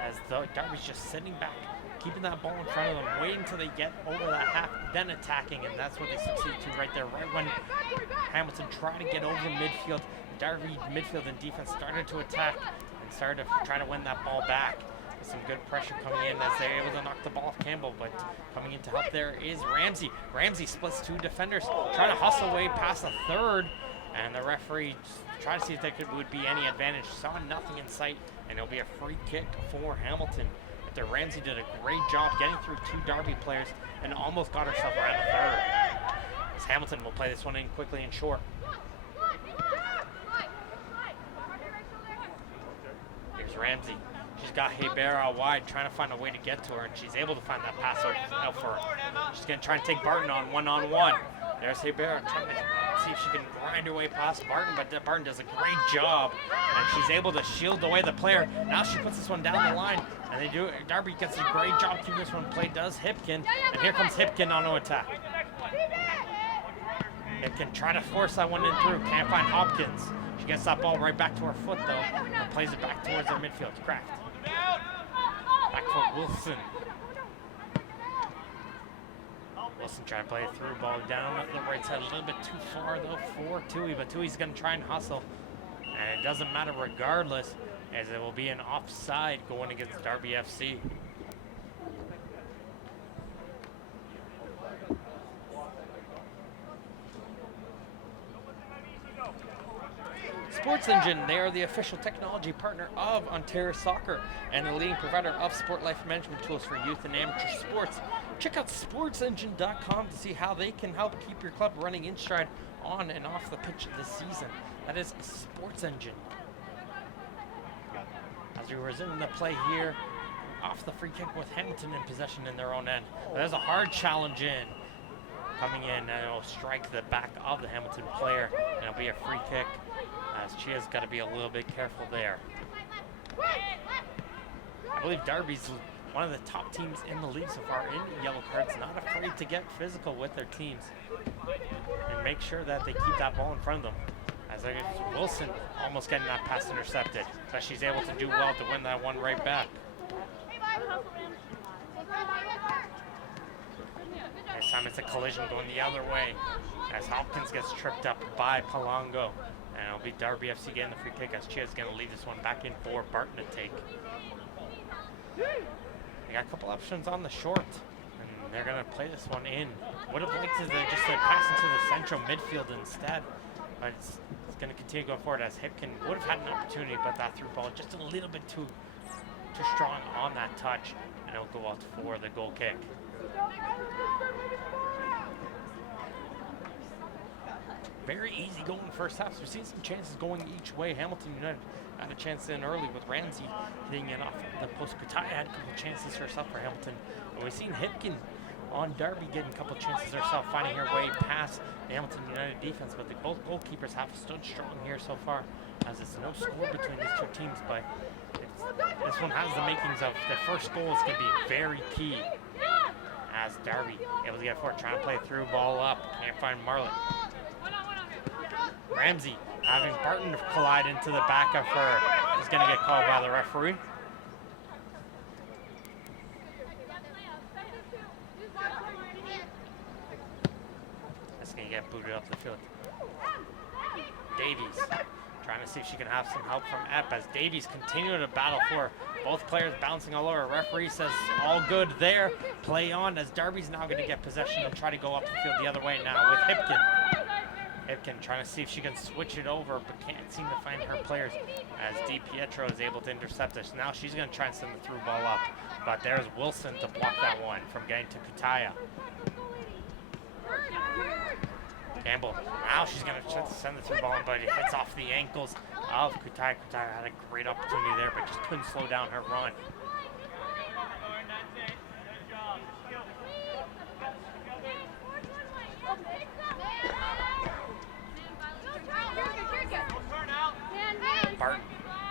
as Darby's just sitting back, keeping that ball in front of them, waiting until they get over that half, then attacking, and that's what they succeed to right there. Right when Hamilton tried to get over midfield, Darby midfield and defense started to attack and started to try to win that ball back. With some good pressure coming in as they're able to knock the ball off Campbell, but coming in to help there is Ramsey. Ramsey splits two defenders, trying to hustle away past a third, and the referee tried to see if there would be any advantage. Saw nothing in sight, and it'll be a free kick for Hamilton. But Ramsey did a great job getting through two Darby players and almost got herself around the third. As Hamilton will play this one in quickly and short. Here's Ramsey. She's got Hebert out wide, trying to find a way to get to her, and she's able to find that pass out for her. She's going to try and take Barton on one-on-one. There's Hebert trying to see if she can grind her way past Barton, but Barton does a great job, and she's able to shield away the player. Now she puts this one down the line, and they do. Darby gets a great job keeping this one played. Does Hipkin, and here comes Hipkin on no attack. Hipkin trying to force that one in through, can't find Hopkins. She gets that ball right back to her foot though, and plays it back towards her midfield. Craft. Back for Wilson. Wilson trying to play a through ball down the right side, a little bit too far though for Tui, but Tui's going to try and hustle, and it doesn't matter regardless, as it will be an offside going against Darby FC. Sports Engine, they are the official technology partner of Ontario Soccer and the leading provider of sport life management tools for youth and amateur sports. Check out sportsengine.com to see how they can help keep your club running in stride on and off the pitch this season. That is Sports Engine. As we resume the play here, off the free kick with Hamilton in possession in their own end. There's a hard challenge in. Coming in, and it'll strike the back of the Hamilton player, and it'll be a free kick. As Chia's got to be a little bit careful there. I believe Darby's one of the top teams in the league so far in yellow cards, not afraid to get physical with their teams and make sure that they keep that ball in front of them. As Wilson almost getting that pass intercepted, but she's able to do well to win that one right back. This time it's a collision going the other way as Hopkins gets tripped up by Palongo. And it'll be Darby FC getting the free kick as Chia's going to leave this one back in for Barton to take. They got a couple options on the short, and they're going to play this one in. Would have liked to just pass into the central midfield instead, but it's going to continue going forward as Hipkin would have had an opportunity, but that through ball just a little bit too strong on that touch, and it'll go out for the goal kick. Very easy going first half. So we've seen some chances going each way. Hamilton United had a chance in early with Ramsey hitting it off the post. Kataya had a couple chances herself for Hamilton. And we've seen Hipkin on Darby getting a couple chances herself, finding her way past the Hamilton United defense. But both goalkeepers have stood strong here so far, as it's no score between these two teams. But this one has the makings of the first goal is going to be very key. As Darby able to get forward, trying to play through, ball up, can't find Marlon. Ramsey having Barton collide into the back of her is going to get called by the referee. That's going to get booted up the field. Davies Trying to see if she can have some help from Epp as Davies continue to battle for both players bouncing all over. Referee says all good there. Play on as Darby's now going to get possession and try to go up the field the other way now with Hipkin. Hipkin trying to see if she can switch it over, but can't seem to find her players as DiPietro is able to intercept us. Now she's going to try and send the through ball up, but there's Wilson to block that one from getting to Kutaya. Campbell, now she's going to try to send the through ball, but it hits off the ankles of Kutaya. Kutaya had a great opportunity there, but just couldn't slow down her run. Barton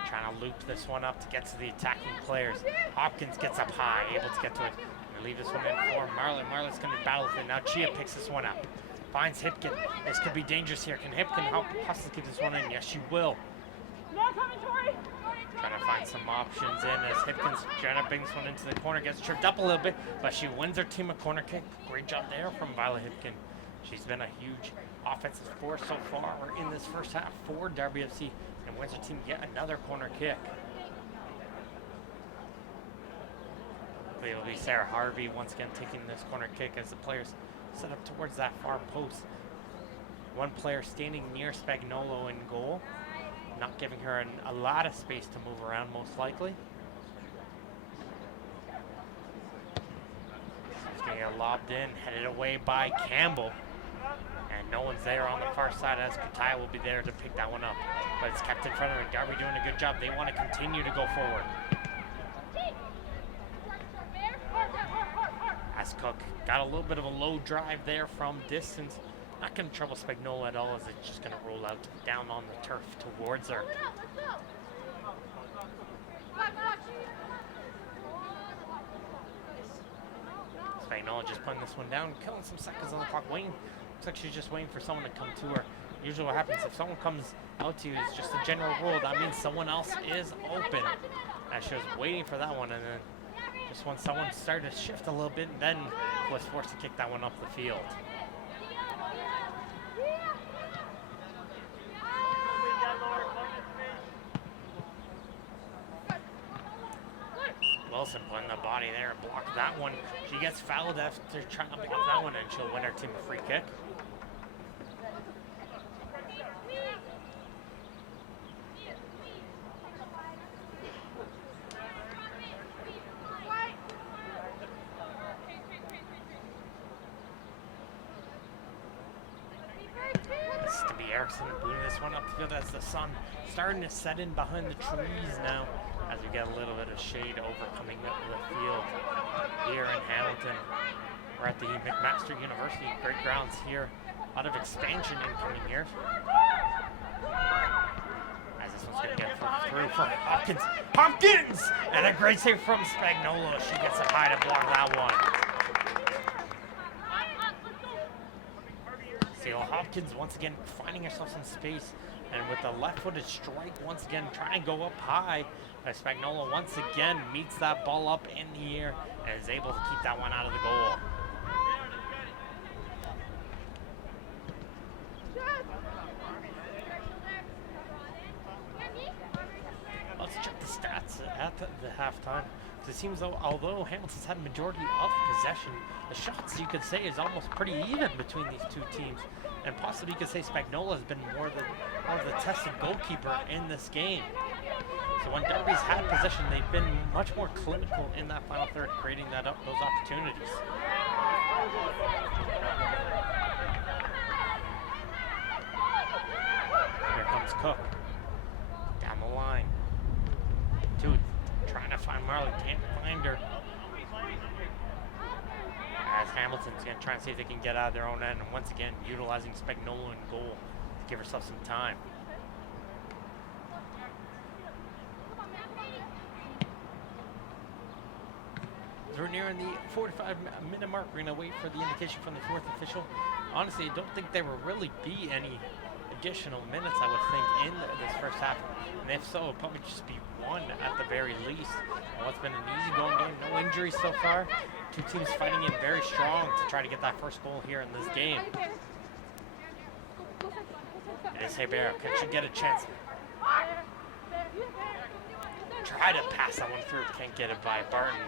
trying to loop this one up to get to the attacking players. Hopkins gets up high, able to get to it. And leave this one in for Marlon. Marlon's going to battle with it. Now Chia picks this one up. Finds Hipkin. This could be dangerous here. Can Hipkin help possibly keep this one in? Yes, she will. Trying to find some options in as Hipkin's trying to bring this one into the corner. Gets tripped up a little bit, but she wins her team a corner kick. Great job there from Violet Hipkin. She's been a huge offensive force so far in this first half for Darby FC, and wins her team yet another corner kick. It will be Sarah Harvey once again taking this corner kick as the players set up towards that far post. One player standing near Spagnolo in goal, not giving her a lot of space to move around most likely. She's going to get lobbed in, headed away by Campbell. And no one's there on the far side as Kutaya will be there to pick that one up. But it's kept in front of her. Darby doing a good job. They want to continue to go forward. As Cook got a little bit of a low drive there from distance. Not going to trouble Spagnola at all as it's just going to roll out down on the turf towards her. Spagnola just putting this one down, killing some seconds on the clock. Looks like she's just waiting for someone to come to her. Usually what happens if someone comes out to you is just a general rule. That means someone else is open. As she was waiting for that one, and then just when someone started to shift a little bit, and then was forced to kick that one off the field. Wilson putting the body there and blocked that one. She gets fouled after trying to block that one, and she'll win her team a free kick. This to be Erickson booting this one up the field as the sun starting to set in behind the trees now, as we get a little bit of shade overcoming the field here in Hamilton. We're at the McMaster University, great grounds here. A lot of expansion incoming here. As this one's going to get through for Hopkins. Hopkins! And a great save from Spagnola. She gets it high to block that one. Seal Hopkins once again finding herself some space, and with a left-footed strike once again trying to go up high. Spagnola once again meets that ball up in the air and is able to keep that one out of the goal. Let's check the stats at the halftime. It seems though, although Hamilton's had a majority of possession, the shots you could say is almost pretty even between these two teams, and possibly you could say Spagnola has been more of the tested goalkeeper in this game. So when Darby's had possession, they've been much more clinical in that final third, creating those opportunities. Here comes Cook down the line. Dude, trying to find Marley, can't find her. As Hamilton's going to try and see if they can get out of their own end, and once again utilizing Spagnola in goal to give herself some time. We're nearing the 45-minute mark. We're going to wait for the indication from the fourth official. Honestly, I don't think there will really be any additional minutes, I would think, in this first half. And if so, it'll probably just be one at the very least. Well, it's been an easy-going game. No injuries so far. Two teams fighting in very strong to try to get that first goal here in this game. It is Hebert. Could she get a chance Try to pass that one through, can't get it by Barton.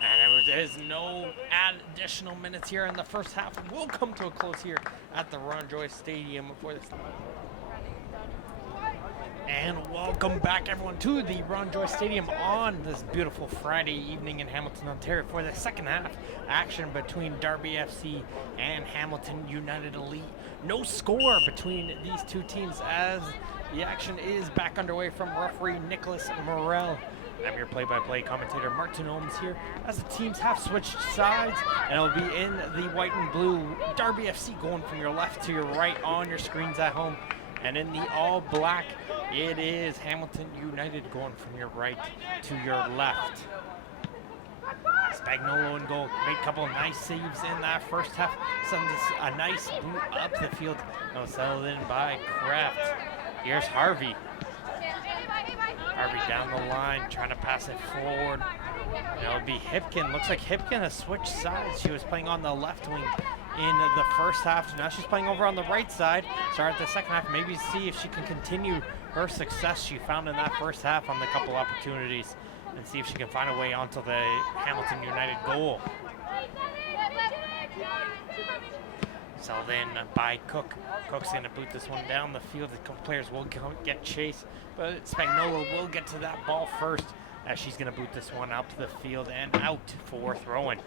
And there is no additional minutes here in the first half. We'll come to a close here at the Ron Joyce Stadium for this. And welcome back, everyone, to the Ron Joyce Stadium on this beautiful Friday evening in Hamilton, Ontario for the second half action between Darby FC and Hamilton United Elite. No score between these two teams as the action is back underway from referee Nicholas Morel. I'm your play-by-play commentator Martin Holmes here as the teams have switched sides, and it'll be in the white and blue. Darby FC going from your left to your right on your screens at home. And in the all black, it is Hamilton United going from your right to your left. Spagnolo in goal. Made a couple of nice saves in that first half. Sends a nice boot up the field. No, settled in by Kraft. Here's Harvey. Harvey down the line, trying to pass it forward. It'll be Hipkin. Looks like Hipkin has switched sides. She was playing on the left wing in the first half. Now she's playing over on the right side. Start the second half, maybe see if she can continue her success she found in that first half on the couple opportunities and see if she can find a way onto the Hamilton United goal. Settled in by Cook. Cook's going to boot this one down the field. The couple players will get chased, but Spagnolo will get to that ball first as she's going to boot this one out to the field and out for throwing.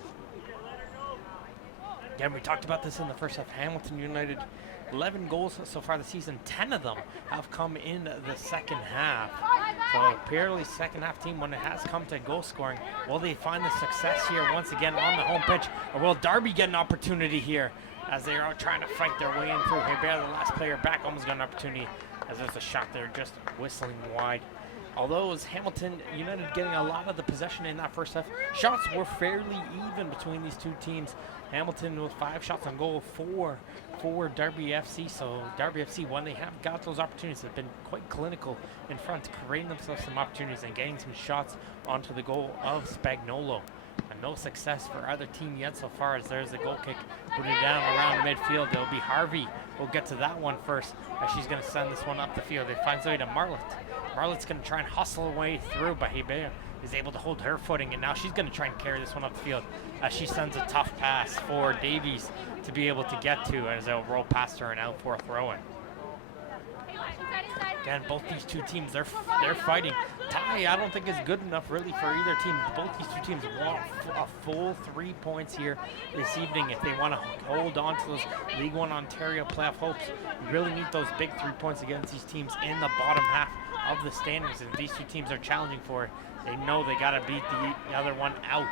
Again, we talked about this in the first half. Hamilton United, 11 goals so far this season. 10 of them have come in the second half. So apparently second half team, when it has come to goal scoring, will they find the success here once again on the home pitch? Or will Darby get an opportunity here as they are trying to fight their way in through? Hebert, the last player back, almost got an opportunity as there's a shot there just whistling wide. Although it was Hamilton United getting a lot of the possession in that first half, shots were fairly even between these two teams. Hamilton with 5 shots on goal, 4 for Darby FC. So Darby FC, when they have got those opportunities, have been quite clinical in front, creating themselves some opportunities and getting some shots onto the goal of Spagnolo. And no success for either team yet so far as there's a goal kick putting down around midfield. It'll be Harvey. We'll get to that one first as she's going to send this one up the field. It finds way to Marlett. Marlett's going to try and hustle her way through, but Hebert is able to hold her footing, and now she's going to try and carry this one up the field as she sends a tough pass for Davies to be able to get to as they'll roll past her and out for a throw-in. Again, both these two teams, they're fighting. Tie, I don't think is good enough really for either team. Both these two teams want a full 3 points here this evening if they want to hold on to those League One Ontario playoff hopes. You really need those big 3 points against these teams in the bottom half of the standings, and these two teams are challenging for it. They know they got to beat the other one out.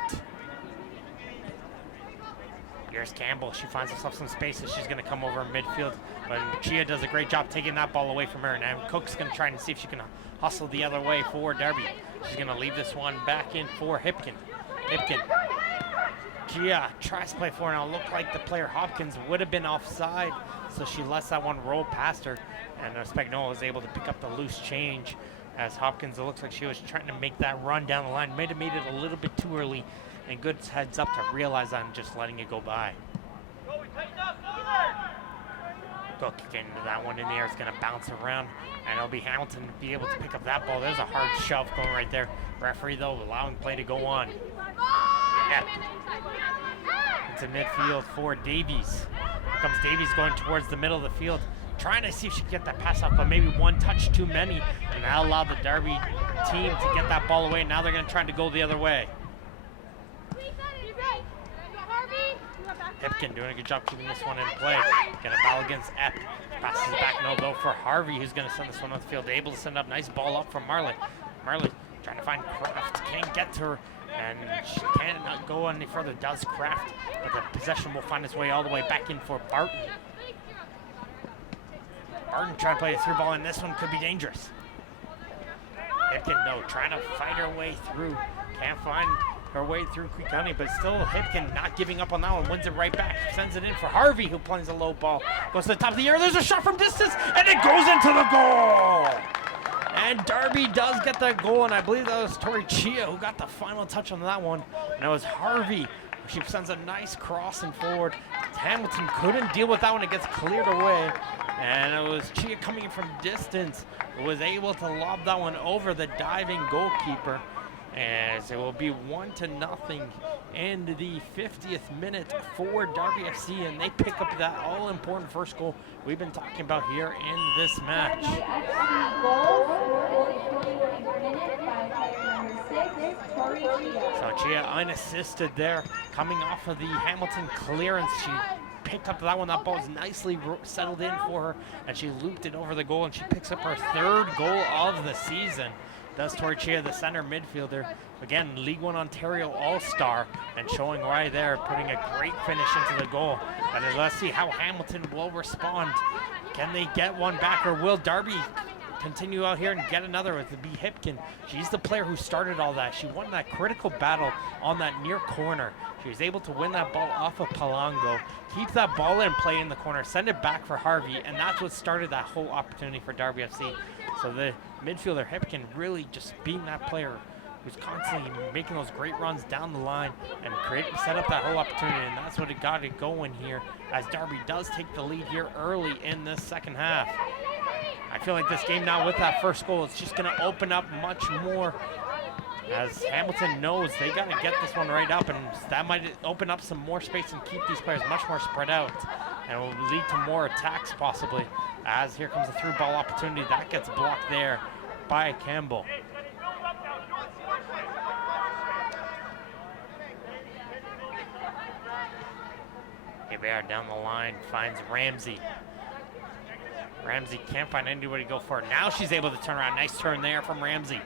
Here's Campbell. She finds herself some space as she's going to come over in midfield. But Chia does a great job taking that ball away from her. Now Cook's going to try and see if she can hustle the other way for Darby. She's going to leave this one back in for Hipkin. Gia tries to play for her. Now it looked like the player Hopkins would have been offside. So she lets that one roll past her. And Spagnolo was able to pick up the loose change as Hopkins, it looks like she was trying to make that run down the line. Made it a little bit too early. And good heads up to realize I'm just letting it go by. Cook getting into that one in the air. It's going to bounce around. And it'll be Hamilton to be able to pick up that ball. There's a hard shove going right there. Referee, though, allowing play to go on. Yep. Into midfield for Davies. Here comes Davies going towards the middle of the field. Trying to see if she can get that pass off, but maybe one touch too many. And that allowed the Darby team to get that ball away. Now they're going to try to go the other way. Hipkin doing a good job keeping this one in play. Gonna foul against Epp. Passes back, no go for Harvey, who's gonna send this one off the field. Able to send up, nice ball up from Marley. Marley trying to find Kraft, can't get to her, and she cannot go any further, does Kraft. But the possession will find its way all the way back in for Barton. Barton trying to play a through ball, and this one could be dangerous. Hipkin, no, trying to fight her way through. Can't find her way through Creek County, but still Hipkin not giving up on that one. Wins it right back. Sends it in for Harvey, who plays a low ball. Goes to the top of the air. There's a shot from distance, and it goes into the goal. And Darby does get that goal, and I believe that was Tori Chia who got the final touch on that one. And it was Harvey. She sends a nice crossing forward. Hamilton couldn't deal with that one. It gets cleared away. And it was Chia coming in from distance who was able to lob that one over the diving goalkeeper. As it will be 1-0 in the 50th minute for Darby FC, and they pick up that all-important first goal we've been talking about here in this match. So Chia unassisted there, coming off of the Hamilton clearance. She picked up that one. That ball was nicely settled in for her, and she looped it over the goal, and she picks up her 3rd goal of the season. Does Tori Chia, the center midfielder. Again, League One Ontario All-Star, and showing right there, putting a great finish into the goal. And let's see how Hamilton will respond. Can they get one back, or will Darby continue out here and get another with the B. Hipkin? She's the player who started all that. She won that critical battle on that near corner. She was able to win that ball off of Palango, keep that ball in play in the corner, send it back for Harvey, and that's what started that whole opportunity for Darby FC. So the midfielder Hipkin really just being that player who's constantly making those great runs down the line and set up that whole opportunity, and that's what it got it going here as Darby does take the lead here early in this second half. I feel like this game now with that first goal, it's just going to open up much more, as Hamilton knows they got to get this one right up, and that might open up some more space and keep these players much more spread out, and it will lead to more attacks possibly, as here comes a through ball opportunity that gets blocked there by Campbell. Hebert down the line finds Ramsey. Ramsey can't find anybody to go for it. Now she's able to turn around. Nice turn there from Ramsey.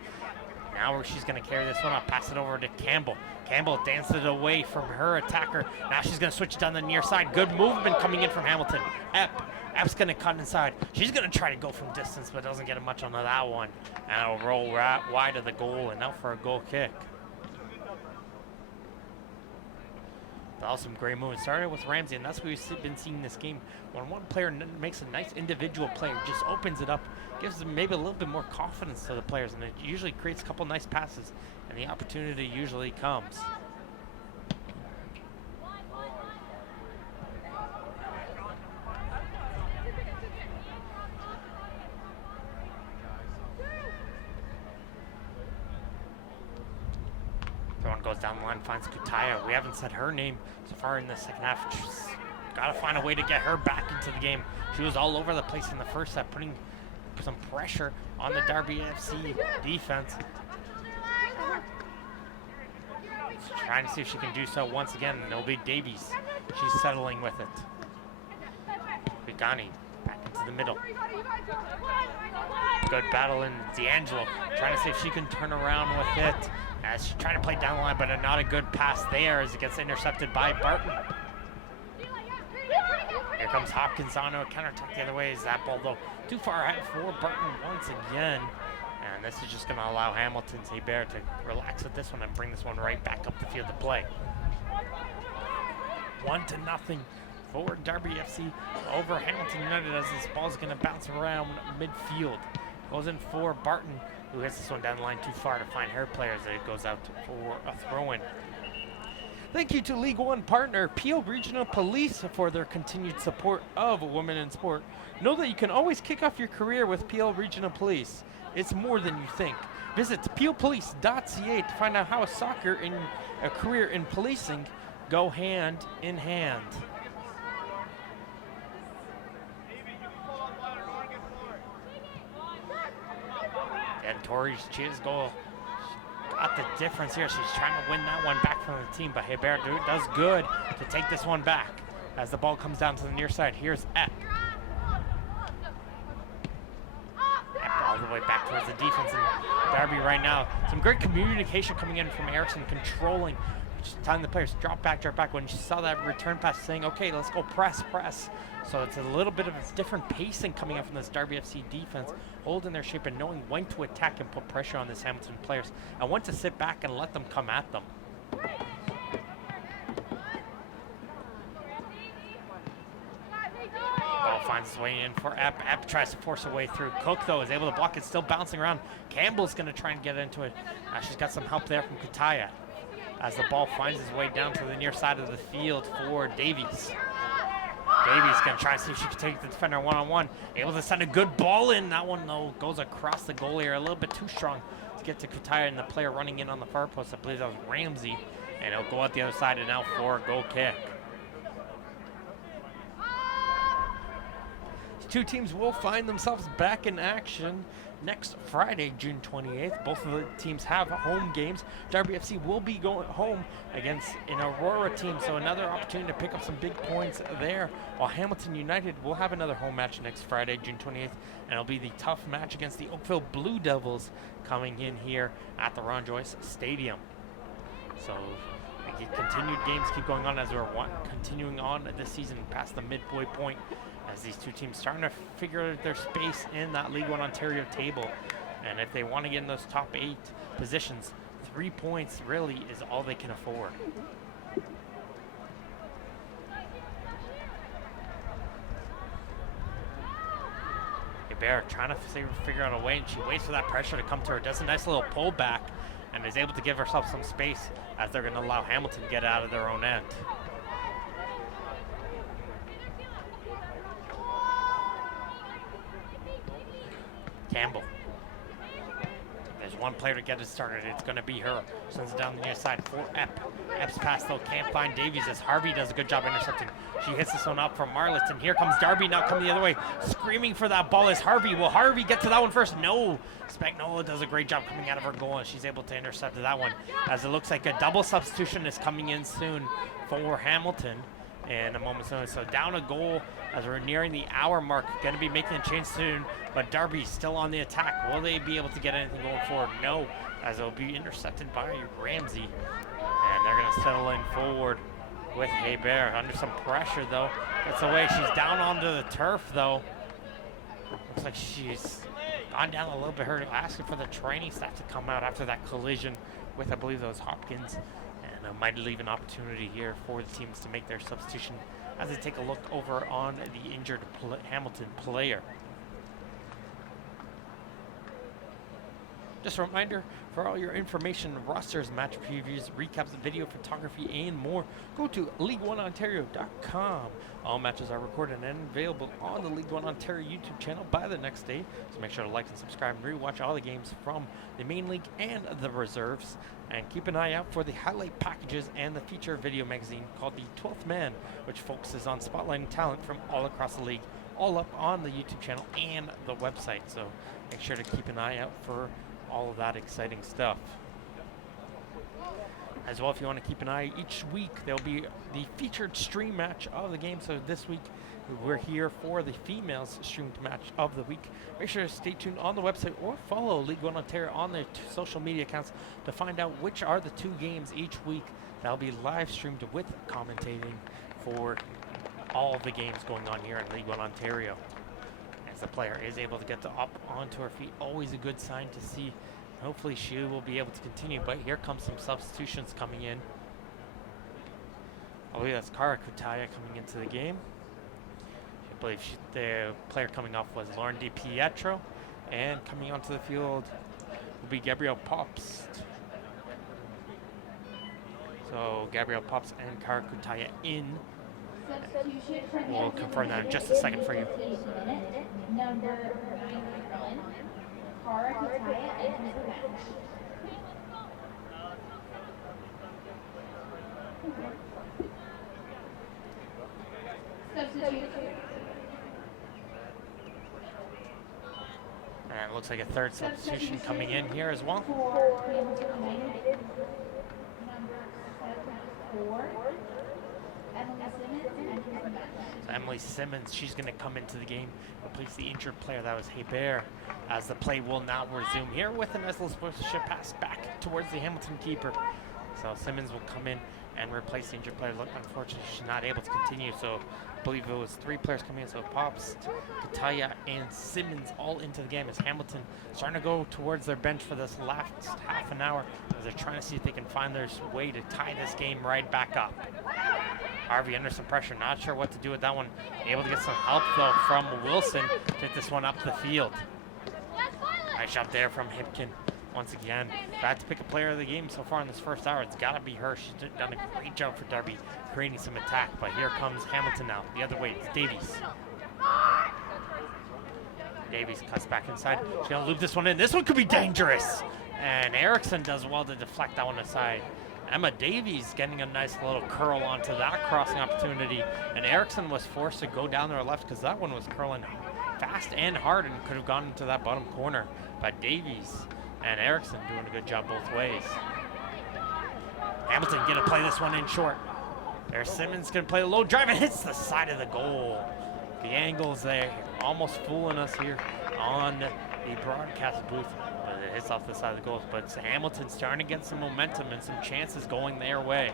Now she's going to carry this one up, pass it over to Campbell. Campbell danced it away from her attacker. Now she's going to switch down the near side. Good movement coming in from Hamilton. Epp's going to cut inside. She's going to try to go from distance, but doesn't get much on that one. And it'll roll right wide of the goal and out for a goal kick. That was some great movement. Started with Ramsey, and that's what we've been seeing this game. When one player makes a nice individual play, just opens it up, gives them maybe a little bit more confidence to the players, and it usually creates a couple nice passes, and the opportunity usually comes. Everyone goes down the line, finds Kutaya. We haven't said her name so far in the second half. Just gotta find a way to get her back into the game. She was all over the place in the first set, putting some pressure on the Darby FC defense. She's trying to see if she can do so once again, and it'll be Davies. She's settling with it. Bigani back into the middle. Good battle in D'Angelo, trying to see if she can turn around with it. As she's trying to play down the line, but not a good pass there as it gets intercepted by Barton. Here comes Hopkins on a counterattack the other way. Is that ball, though, too far ahead for Barton once again. And this is just going to allow Hamilton's Hebert to relax with this one and bring this one right back up the field to play. 1-0 for Darby FC over Hamilton United as this ball is going to bounce around midfield. Goes in for Barton, who hits this one down the line too far to find her players. It goes out for a throw-in. Thank you to League One partner Peel Regional Police for their continued support of women in sport. Know that you can always kick off your career with Peel Regional Police. It's more than you think. Visit peelpolice.ca to find out how soccer and a career in policing go hand in hand. And Tori Chia's goal got the difference here. She's trying to win that one back from the team, but Hebert does good to take this one back as the ball comes down to the near side. Here's Epp. Epp all the way back towards the defense, and Darby right now. Some great communication coming in from Erickson, controlling, just telling the players, drop back, drop back. When she saw that return pass, saying, okay, let's go press, press. So it's a little bit of a different pacing coming up from this Darby FC defense, holding their shape and knowing when to attack and put pressure on this Hamilton players, and when to sit back and let them come at them. finds his way in for Epp. Epp tries to force her way through. Cook, though, is able to block it, still bouncing around. Campbell's going to try and get into it. She's got some help there from Kutaya as the ball finds its way down to the near side of the field for Davies. Davies going to try and see if she can take the defender one-on-one. Able to send a good ball in. That one, though, goes across the goal area, a little bit too strong to get to Kutaya, and the player running in on the far post. I believe that was Ramsey, and it'll go out the other side and out for a goal kick. Two teams will find themselves back in action next Friday, June 28th. Both of the teams have home games. Darby FC will be going home against an Aurora team, so another opportunity to pick up some big points there. While Hamilton United will have another home match next Friday, June 28th, and it'll be the tough match against the Oakville Blue Devils coming in here at the Ron Joyce Stadium. So the continued games keep going on as we're continuing on this season past the midway point, as these two teams starting to figure their space in that League One Ontario table. And if they want to get in those top 8 positions, 3 points really is all they can afford. Bear trying to figure out a way, and she waits for that pressure to come to her. Does a nice little pull back and is able to give herself some space as they're going to allow Hamilton to get out of their own end. Campbell. There's one player to get it started. It's going to be her. Sends it down the near side for Epp. Epp's pass, though, can't find Davies as Harvey does a good job intercepting. She hits this one up from Marlitz, and here comes Darby now coming the other way. Screaming for that ball is Harvey. Will Harvey get to that one first? No. Spagnola does a great job coming out of her goal, and she's able to intercept that one, as it looks like a double substitution is coming in soon for Hamilton in a moment's notice. So down a goal as we're nearing the hour mark. Going to be making a change soon, but Darby's still on the attack. Will they be able to get anything going forward? No, as it'll be intercepted by Ramsey, and they're going to settle in forward with Hebert under some pressure, though. Gets away. She's down onto the turf, though. Looks like she's gone down a little bit hurt, asking for the training staff to come out after that collision with, I believe, those Hopkins. And might leave an opportunity here for the teams to make their substitution as they take a look over on the injured Hamilton player. Just a reminder, for all your information, rosters, match previews, recaps, video photography, and more, go to League1Ontario.com. All matches are recorded and available on the League One Ontario YouTube channel by the next day, so make sure to like and subscribe and rewatch all the games from the main league and the reserves. And keep an eye out for the highlight packages and the feature video magazine called The 12th Man, which focuses on spotlighting talent from all across the league, all up on the YouTube channel and the website. So make sure to keep an eye out for all of that exciting stuff. As well, if you want to keep an eye, each week there'll be the featured stream match of the game. So this week we're here for the females streamed match of the week. Make sure to stay tuned on the website or follow League One Ontario on their social media accounts to find out which are the 2 games each week that'll be live streamed with commentating for all the games going on here in League One Ontario. As the player is able to get up onto her feet, always a good sign to see. Hopefully she will be able to continue, but here comes some substitutions coming in. I believe that's Kara Kutaya coming into the game. I believe the player coming off was Lauren DiPietro, and coming onto the field will be Gabrielle Pops. So Gabrielle Pops and Kara Kutaya in. We'll confirm that in just a second for you. Number 9, Kara Kutaya enters the match. Substitute. And it looks like a third substitution coming in here as well. For Hamilton United, number 74. So Emily Simmons, she's going to come into the game, replace the injured player. That was Hebert, as the play will now resume here with a nice little sponsorship pass back towards the Hamilton keeper. So Simmons will come in and replace the injured player. Look, unfortunately, she's not able to continue, so I believe it was 3 players coming in, so Pops, Kataya, and Simmons all into the game as Hamilton starting to go towards their bench for this last half an hour as they're trying to see if they can find their way to tie this game right back up. Harvey under some pressure, not sure what to do with that one. Able to get some help, though, from Wilson to get this one up the field. Nice shot there from Hipkin. Once again, back to pick a player of the game so far in this first hour. It's got to be her. She's done a great job for Darby, creating some attack. But here comes Hamilton now. The other way, it's Davies. Davies cuts back inside. She's going to loop this one in. This one could be dangerous. And Erickson does well to deflect that one aside. Emma Davies getting a nice little curl onto that crossing opportunity. And Erickson was forced to go down to her left because that one was curling fast and hard and could have gone into that bottom corner. But Davies and Erickson doing a good job both ways. Hamilton gonna play this one in short. There's Simmons gonna play a low drive and hits the side of the goal. The angle's there, almost fooling us here on the broadcast booth. But it hits off the side of the goal. But Hamilton's starting to get some momentum and some chances going their way.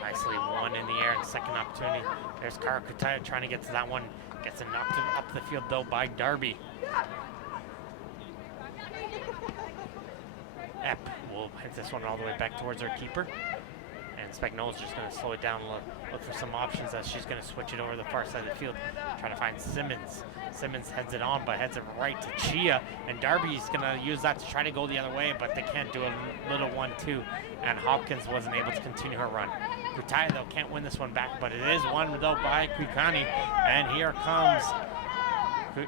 Nicely one in the air and second opportunity. There's Kara Kutaya trying to get to that one. Gets it knocked up the field though by Darby. Epp will hit this one all the way back towards her keeper. And Spagnola's just going to slow it down, look for some options as she's going to switch it over the far side of the field. Trying to find Simmons. Simmons heads it on, but heads it right to Chia. And Darby's going to use that to try to go the other way, but they can't do a little 1-2. And Hopkins wasn't able to continue her run. Kutaya, though, can't win this one back, but it is won, though, by Kwikani. And here comes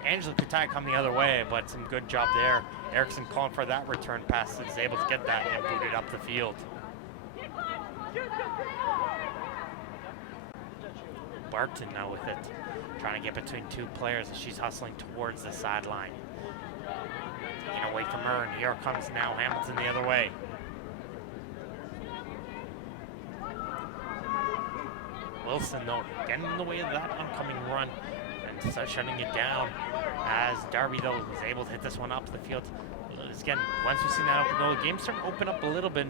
Angela Kutaya come the other way, but some good job there. Erickson calling for that return pass, is able to get that and boot it up the field. Barton now with it, trying to get between 2 players as she's hustling towards the sideline. Getting away from her, and here comes now Hamilton the other way. Wilson, though, getting in the way of that oncoming run and starts shutting it down as Darby, though, is able to hit this one up the field. Again, once we've seen that open goal, the game's starting to open up a little bit.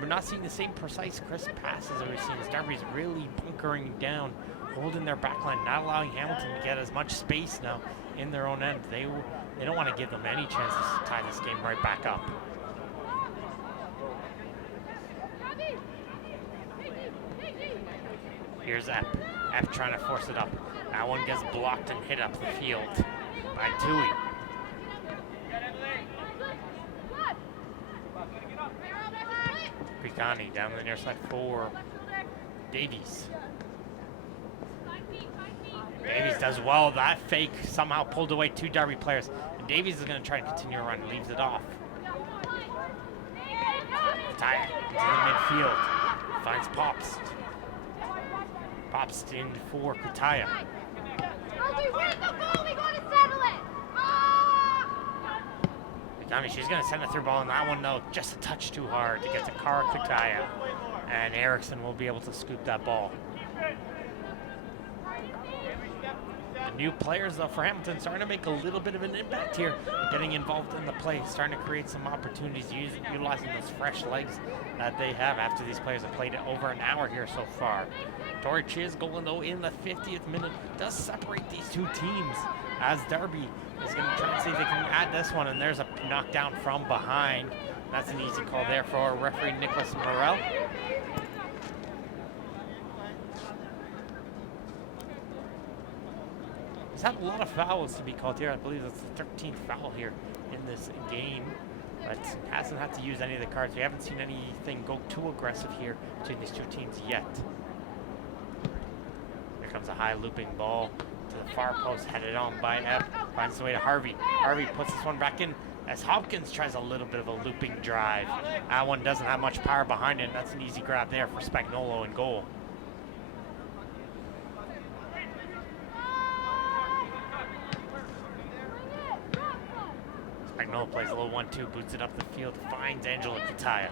We're not seeing the same precise, crisp passes that we've seen as Darby's really bunkering down, holding their backline, not allowing Hamilton to get as much space now in their own end. They don't want to give them any chances to tie this game right back up. Here's Epp. Epp trying to force it up. That one gets blocked and hit up the field by Tui. Picani down the near side for Davies. Davies does well. That fake somehow pulled away 2 Darby players. And Davies is going to try to continue to run. Leaves it off. Tie into the midfield. Finds Pops. Pops in for Kutaya. She's going to send a through ball on that one, though. Just a touch too hard to get to Kara Kutaya. And Erickson will be able to scoop that ball. The new players, though, for Hamilton starting to make a little bit of an impact here, getting involved in the play, starting to create some opportunities, utilizing those fresh legs that they have after these players have played it over an hour here so far. Tori Chia's goal, though, in the 50th minute does separate these 2 teams as Darby is going to try and see if they can add this one, and there's a knockdown from behind. That's an easy call there for referee Nicholas Morel. He's had a lot of fouls to be called here. I believe that's the 13th foul here in this game, but hasn't had to use any of the cards. We haven't seen anything go too aggressive here between these 2 teams yet. Here comes a high looping ball to the far post, headed on by Epp. Finds the way to Harvey. Harvey puts this one back in as Hopkins tries a little bit of a looping drive. That one doesn't have much power behind it. That's an easy grab there for Spagnolo in goal. Spagnolo plays a little 1-2, boots it up the field, finds Angela Kutaya.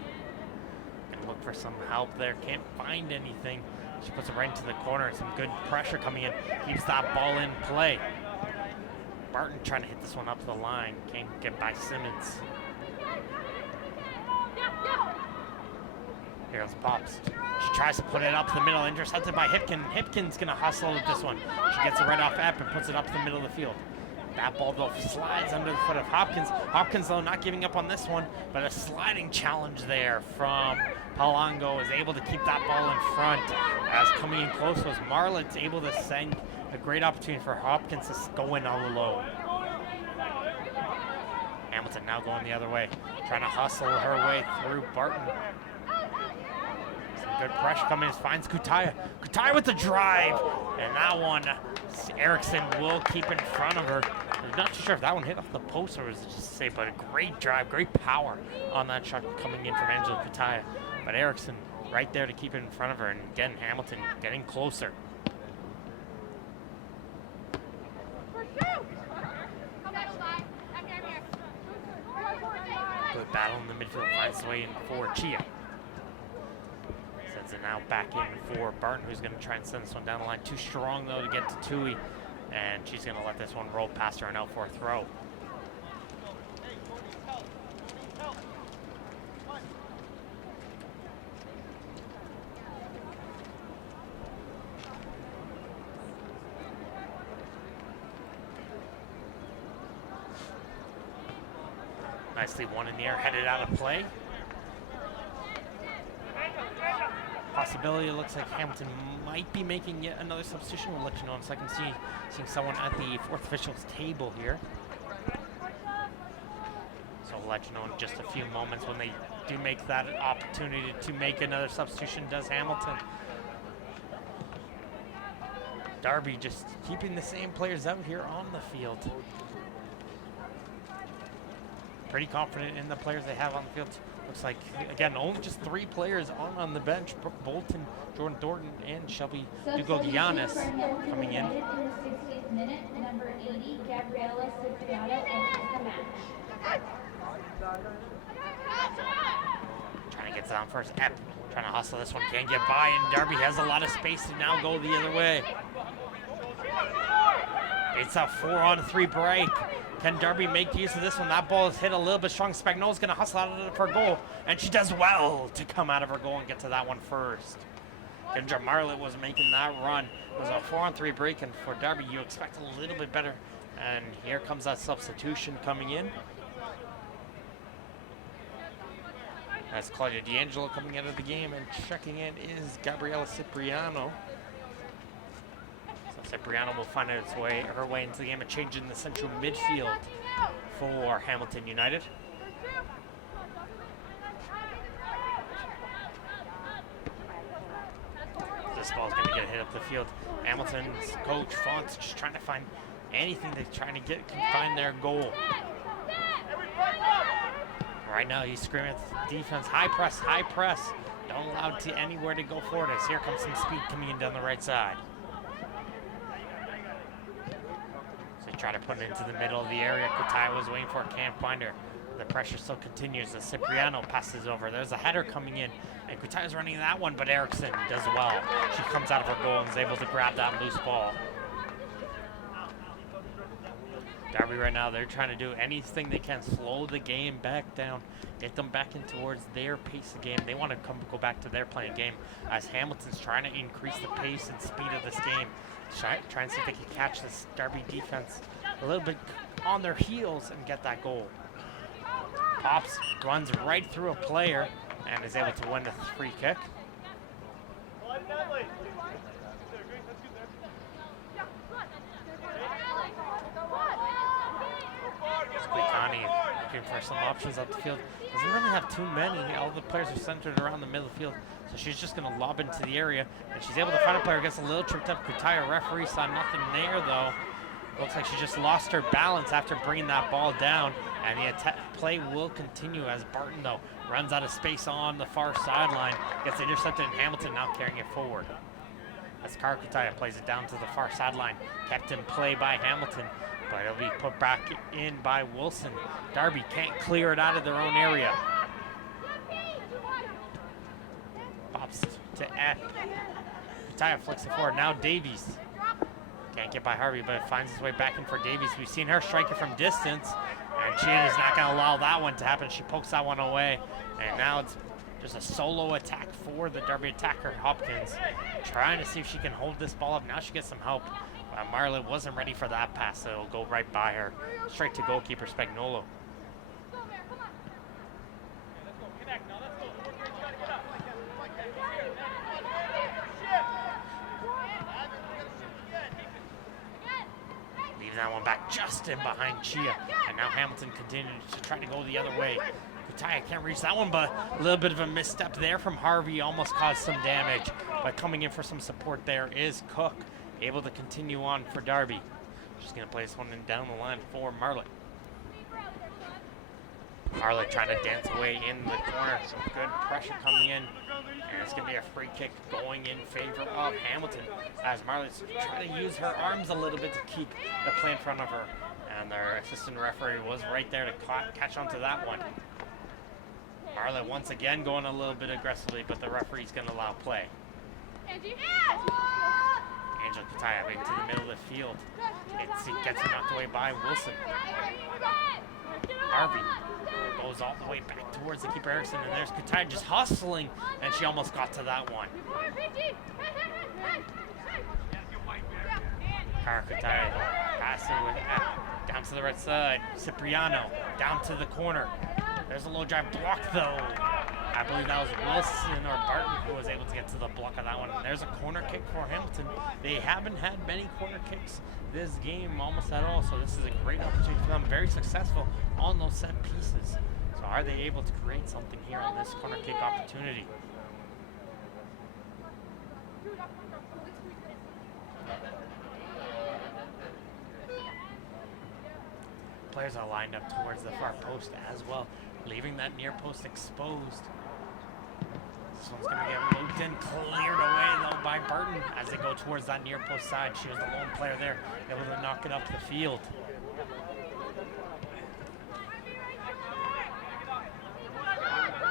And look for some help there. Can't find anything She puts it right into the corner. Some good pressure coming in. Keeps that ball in play. Barton trying to hit this one up the line. Can't get by Simmons. Here goes Pops. She tries to put it up the middle. Intercepted by Hipkin. Hipkin's going to hustle with this one. She gets it right off Epp and puts it up the middle of the field. That ball, though, slides under the foot of Hopkins. Hopkins, though, not giving up on this one, but a sliding challenge there from Palango is able to keep that ball in front. As coming in close was Marlit's able to send a great opportunity for Hopkins to go in on the low. Hamilton now going the other way, trying to hustle her way through Barton. Some good pressure coming in, finds Kutaya. Kutaya with the drive, and that one, Erickson will keep in front of her. I'm not too sure if that one hit off the post or was it just say, but a great drive, great power on that shot coming in from Angela Kutaya. But Erickson right there to keep it in front of her, and again, Hamilton getting closer. Good battle in the midfield, finds the way in for Chia. Sends it now back in for Barton, who's going to try and send this one down the line. Too strong, though, to get to Tui, and she's going to let this one roll past her and out for a throw. Nicely one in the air, headed out of play. Possibility, it looks like Hamilton might be making yet another substitution. We'll let you know in a second. Seeing someone at the fourth official's table here. So we'll let you know in just a few moments when they do make that opportunity to make another substitution, does Hamilton. Darby just keeping the same players out here on the field. Pretty confident in the players they have on the field. Looks like, again, only just 3 players on the bench. Brooke Bolton, Jordan Thornton, and Shelby Dugogiannis coming in. In the 60th minute, number 80, Gabriela Cipriano enters the match. Trying to get down first. Epp trying to hustle this one. Can't get by, and Darby has a lot of space to now go the other way. It's a 4-on-3 break. Can Darby make use of this one? That ball is hit a little bit strong. Spagnola's going to hustle out of her goal, and she does well to come out of her goal and get to that one first. Kendra Marlett was making that run. It was a 4-on-3 break, and for Darby, you expect a little bit better. And here comes that substitution coming in. That's Claudia D'Angelo coming out of the game, and checking in is Gabriela Cipriano. Cipriano will find her way into the game, and change in the central midfield for Hamilton United. This ball's going to get hit up the field. Hamilton's coach, Fonts, just trying to find anything to try to find their goal. Right now he's screaming at the defense, high press. Don't allow anywhere to go forward, as here comes some speed coming in down the right side. Try to put it into the middle of the area. Kutaya was waiting for it, can't find her. The pressure still continues as Cipriano passes over. There's a header coming in, and Kutaya's running that one, but Erickson does well. She comes out of her goal and is able to grab that loose ball. Darby right now, they're trying to do anything they can, slow the game back down, get them back in towards their pace of game. They want to go back to their playing game, as Hamilton's trying to increase the pace and speed of this game. Try and see if they can catch this Darby defense a little bit on their heels and get that goal. Pops runs right through a player and is able to win the free kick. Squeakani looking for some options up the field. Doesn't really have too many. All the players are centered around the middle of the field. So she's just going to lob into the area, and she's able to find a player. Gets a little tripped up. Kutaya referee saw nothing there, though. Looks like she just lost her balance after bringing that ball down, and the play will continue as Barton, though, runs out of space on the far sideline. Gets intercepted, and Hamilton now carrying it forward. As Kara Kutaya plays it down to the far sideline. Kept in play by Hamilton, but it'll be put back in by Wilson. Darby can't clear it out of their own area. Pops to F. Kutaya flicks it forward. Now Davies. Can't get by Harvey, but it finds its way back in for Davies. We've seen her strike it from distance, and she is not going to allow that one to happen. She pokes that one away, and now it's just a solo attack for the Darby attacker, Hopkins, trying to see if she can hold this ball up. Now she gets some help. Marla wasn't ready for that pass, so it'll go right by her. Straight to goalkeeper Spagnolo. Leaves that one back just in behind Chia. And now Hamilton continues to try to go the other way. Kutaya can't reach that one, but a little bit of a misstep there from Harvey. Almost caused some damage. But coming in for some support there is Cook. Able to continue on for Darby. She's going to play this one down the line for Marlick. Marlick trying to dance away in the corner. Some good pressure coming in. And it's going to be a free kick going in favor of Hamilton. As Marlick's trying to use her arms a little bit to keep the play in front of her. And their assistant referee was right there to catch onto that one. Marlick once again going a little bit aggressively, but the referee's going to allow play. Angela Kutaya into the middle of the field. It gets knocked away by Wilson. Harvey goes all the way back towards the keeper Erickson, and there's Kutaya just hustling, and she almost got to that one. Kara Kutaya passing down to the right side. Cipriano down to the corner. There's a low drive block though. I believe that was Wilson or Barton who was able to get to the block of that one. And there's a corner kick for Hamilton. They haven't had many corner kicks this game almost at all, so this is a great opportunity for them. Very successful on those set pieces. So are they able to create something here on this corner kick opportunity? Players are lined up towards the far post as well, leaving that near post exposed. This one's going to get moved in, cleared away though by Barton as they go towards that near post side. She was the lone player there, able to knock it up the field.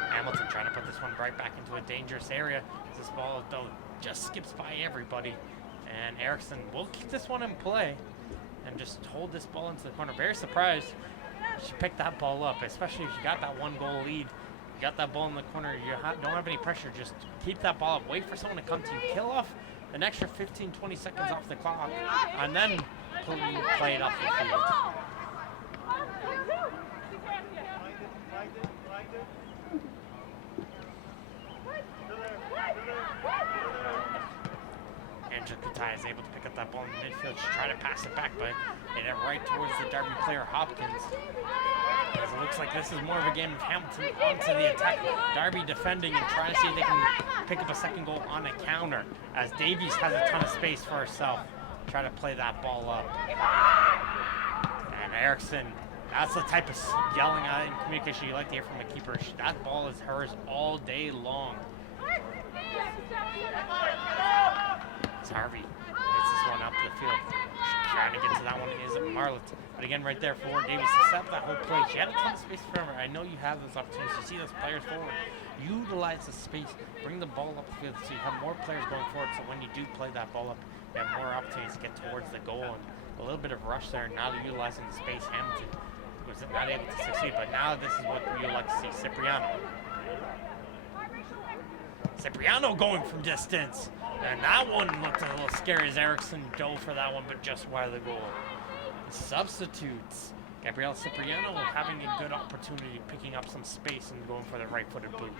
Hamilton trying to put this one right back into a dangerous area. This ball though just skips by everybody, and Erickson will keep this one in play and just hold this ball into the corner. Very surprised she picked that ball up, especially if you got that 1-goal lead. You got that ball in the corner, you don't have any pressure, just keep that ball up, wait for someone to come to you, kill off an extra 15-20 seconds off the clock, and then play it off the field. Angela Kutaya is able to pick up that ball in the midfield. She tried to pass it back, but hit it right towards the Darby player Hopkins. As it looks like this is more of a game of Hamilton onto the attack. Darby defending and trying to see if they can pick up a second goal on a counter, as Davies has a ton of space for herself. Try to play that ball up. And Erickson, that's the type of yelling and communication you like to hear from a keeper. That ball is hers all day long. It's Harvey hits this one up the field. Trying to get to that one is Marlett. But again, right there for Davies to set that whole play. She had a ton of space for her. I know you have those opportunities. You see those players forward. Utilize the space. Bring the ball up the field so you have more players going forward. So when you do play that ball up, you have more opportunities to get towards the goal. And a little bit of rush there. Now they're utilizing the space. Hamilton was not able to succeed. But now this is what you like to see. Cipriano going from distance. And that one looked a little scary as Erickson dove for that one, but just wide of the goal. The substitutes. Gabrielle Cipriano having a good opportunity, picking up some space and going for the right-footed boot.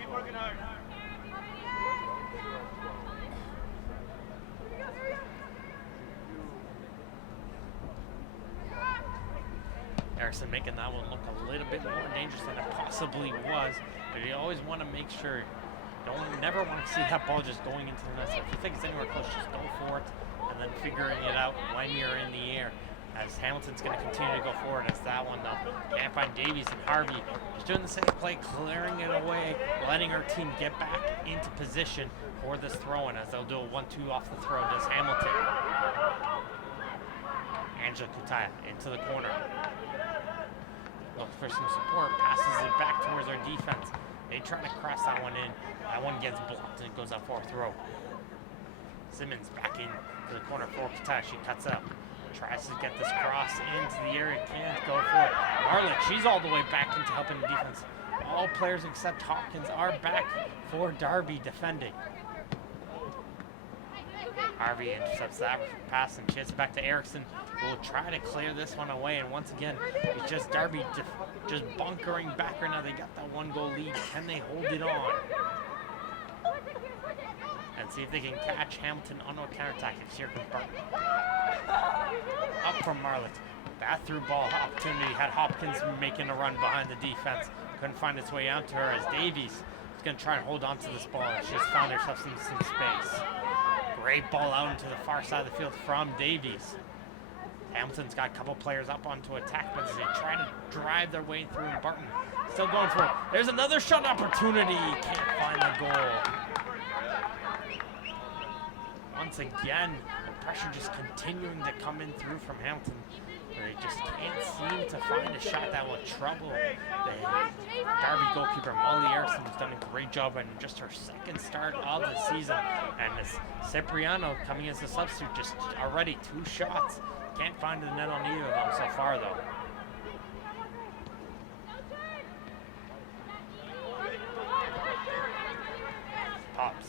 Erickson making that one look a little bit more dangerous than it possibly was, but you always want to make sure. Never want to see that ball just going into the net. So if you think it's anywhere close, just go for it and then figuring it out when you're in the air. As Hamilton's going to continue to go forward. As that one though, can't find Davies and Harvey. Just doing the same play, clearing it away, letting our team get back into position for this throw-in. As they'll do a 1-2 off the throw, does Hamilton. Angela Kutaya into the corner. Looks for some support, passes it back towards our defense. They try to cross that one in. That one gets blocked and it goes out for a throw. Simmons back in to the corner for Katai. She cuts up. Tries to get this cross into the area. Can't go for it. Marlick, she's all the way back into helping the defense. All players except Hopkins are back for Darby defending. Harvey intercepts that pass and chits back to Erickson, who will try to clear this one away. And once again, it's just Darby just bunkering back right now. They got that 1-goal lead. Can they hold it on? And see if they can catch Hamilton on a counterattack. It's here from Burton. Up from Marlitt. That through ball opportunity had Hopkins making a run behind the defense. Couldn't find its way out to her as Davies is going to try and hold on to this ball. She's found herself in some space. Great ball out into the far side of the field from Davies. Hamilton's got a couple players up onto attack, but they try to drive their way through, and Barton still going for it. There's another shot opportunity. Can't find the goal. Once again, the pressure just continuing to come in through from Hamilton. They just can't seem to find a shot that will trouble the Darby goalkeeper, Molly Erickson, who's done a great job in just her second start of the season. And this Cipriano coming as a substitute, just already 2 shots. Can't find the net on either of them so far, though. Pops.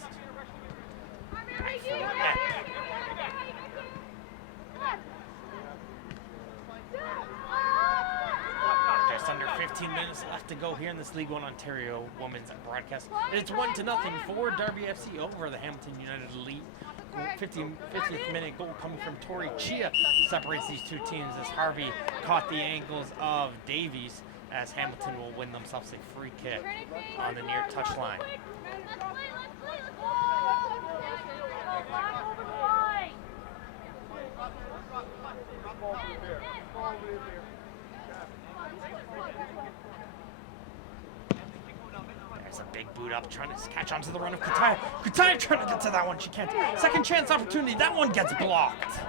Just under 15 minutes left to go here in this League One Ontario Women's broadcast. It's 1-0 for Darby FC over the Hamilton United Elite. 50th minute goal coming from Tori Chia separates these two teams as Harvey caught the ankles of Davies, as Hamilton will win themselves a free kick on the near touchline. There's a big boot up, trying to catch onto the run of Kutaya. Kutaya trying to get to that one, she can't. Second chance opportunity, that one gets blocked.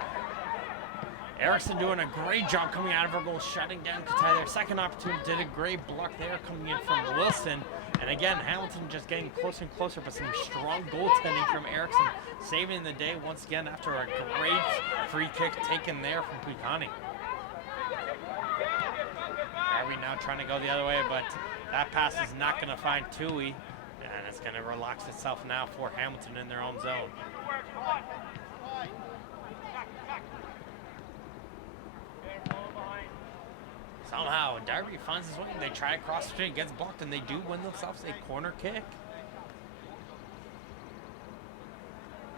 Erickson doing a great job coming out of her goal, shutting down Kutaya there. Second opportunity, did a great block there coming in from Wilson. And again, Hamilton just getting closer and closer, but some strong goaltending from Erickson, saving the day once again after a great free kick taken there from Pukani. Darby now trying to go the other way, but that pass is not going to find Tui, and it's going to relax itself now for Hamilton in their own zone. Somehow, Darby finds his way. They try across the street, gets blocked, and they do win themselves a corner kick.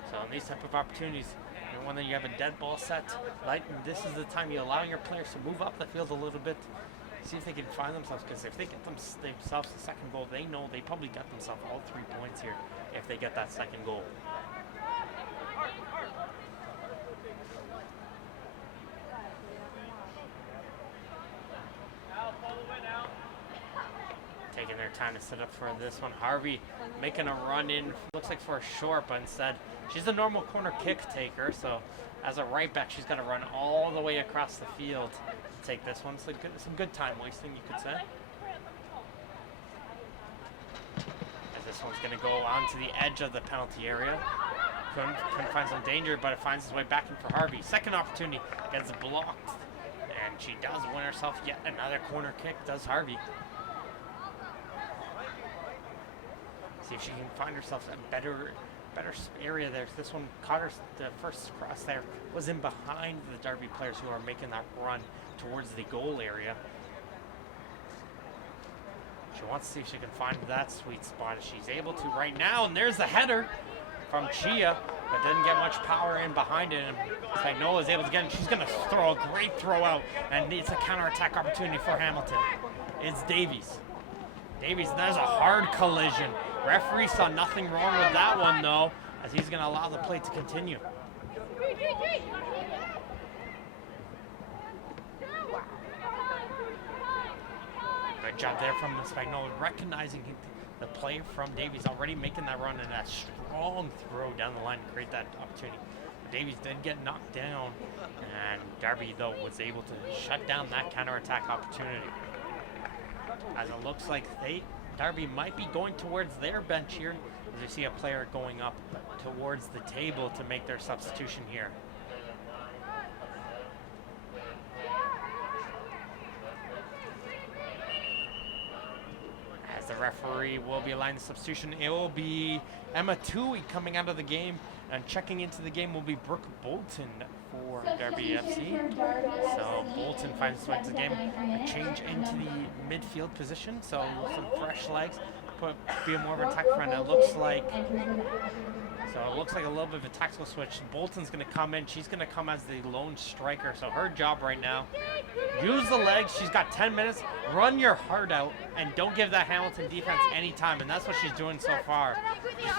So in these type of opportunities, when you have a dead ball set, like this is the time you allow your players to move up the field a little bit, see if they can find themselves, because if they get themselves the second goal, they know they probably got themselves all 3 points here if they get that second goal. Taking their time to set up for this one. Harvey making a run in, looks like for a short, but instead she's a normal corner kick taker, so as a right back she's got to run all the way across the field to take this one. So some good time wasting, you could say. As this one's going to go onto the edge of the penalty area. Couldn't find some danger, but it finds its way back in for Harvey. Second opportunity gets blocked, and she does win herself yet another corner kick, does Harvey. See if she can find herself a better area there. This one caught her, the first cross there was in behind the Darby players who are making that run towards the goal area. She wants to see if she can find that sweet spot, as she's able to right now, and there's the header from Chia, but didn't get much power in behind it, and Spagnola is able to get it. She's going to throw a great throw out, and it's a counterattack opportunity for Hamilton. It's Davies. Davies, there's a hard collision. Referee saw nothing wrong with that one, though, as he's going to allow the play to continue. Good job there from Spagnola, recognizing the play from Davies, already making that run, and that strong throw down the line to create that opportunity. Davies did get knocked down, and Darby, though, was able to shut down that counterattack opportunity. As it looks like Darby might be going towards their bench here as we see a player going up towards the table to make their substitution here. As the referee will be aligning the substitution, it will be Emma Tui coming out of the game, and checking into the game will be Brooke Bolton for Darby FC. So Bolton finds his way to the game, a change into the midfield position, so some fresh legs, be more of an attack front. It looks like a little bit of a tactical switch. Bolton's going to come in. She's going to come as the lone striker. So her job right now, use the legs. She's got 10 minutes. Run your heart out and don't give that Hamilton defense any time. And that's what she's doing so far. She's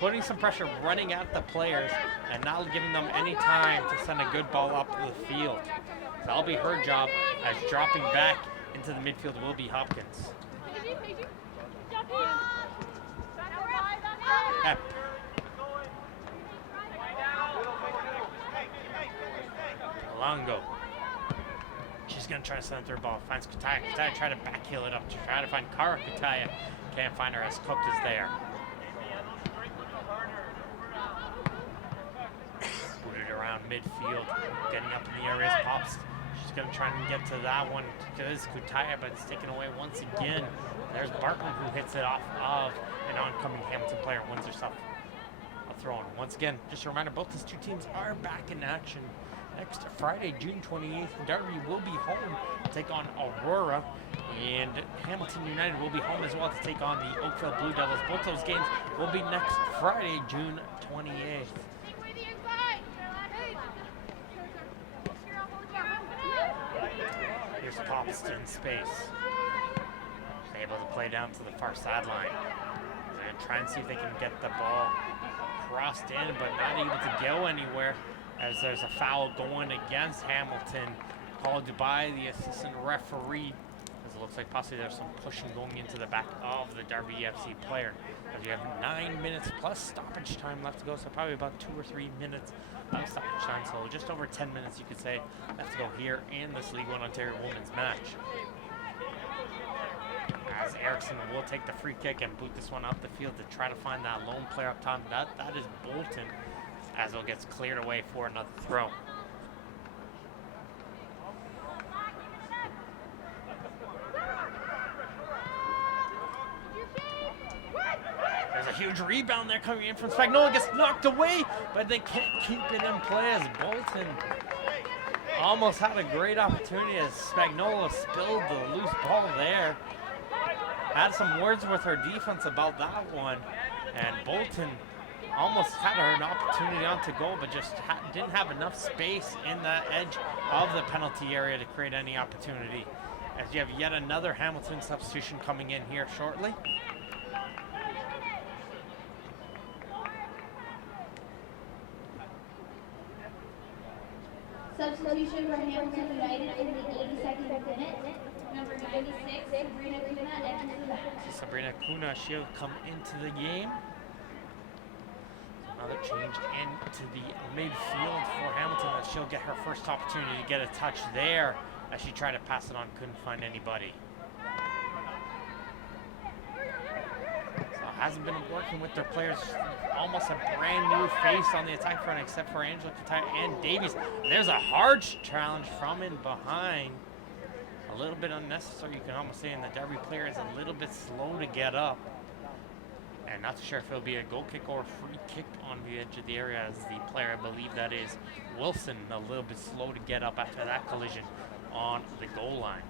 putting some pressure, running at the players, and not giving them any time to send a good ball up the field. So that'll be her job, as dropping back into the midfield will be Hopkins. Ep. Longo. She's going to try to send through ball. Finds Kutaya. Kutaya try to backheel it up to try to find Kara Kutaya. Can't find her as Cook is there. Booted around midfield. Getting up in the areas. Pops. She's going to try and get to that one. Because Kutaya, but it's taken away once again. There's Barton who hits it off of an oncoming Hamilton player. Wins herself a throw in. Once again, just a reminder, both these two teams are back in action. Next Friday, June 28th, Darby will be home to take on Aurora, and Hamilton United will be home as well to take on the Oakville Blue Devils. Both those games will be next Friday, June 28th. Here's Pops in space. She's able to play down to the far sideline. And try and see if they can get the ball crossed in, but not able to go anywhere, as there's a foul going against Hamilton, called by the assistant referee, as it looks like possibly there's some pushing going into the back of the Darby FC player. As you have 9 minutes plus stoppage time left to go, so probably about 2 or 3 minutes of stoppage time, so just over 10 minutes you could say left to go here in this League One Ontario Women's match. As Erickson will take the free kick and boot this one out the field to try to find that lone player up top. That is Bolton, as it gets cleared away for another throw. There's a huge rebound there coming in from Spagnola. Gets knocked away, but they can't keep it in play, as Bolton almost had a great opportunity as Spagnola spilled the loose ball there. Had some words with her defense about that one, and Bolton almost had an opportunity on to goal, but just didn't have enough space in the edge of the penalty area to create any opportunity. As you have yet another Hamilton substitution coming in here shortly. Substitution for Hamilton United in the 82nd minute. Number 96, Sabrina Kuna enters the match. Sabrina Kuna, she'll come into the game. Another change into the midfield for Hamilton, as she'll get her first opportunity to get a touch there as she tried to pass it on, couldn't find anybody. So hasn't been working with their players. Almost a brand new face on the attack front, except for Angela Kutaya and Davies. And there's a hard challenge from in behind. A little bit unnecessary, you can almost say, and the Darby player is a little bit slow to get up. And not too sure if it'll be a goal kick or a free kick on the edge of the area, as the player, I believe that is Wilson, a little bit slow to get up after that collision on the goal line.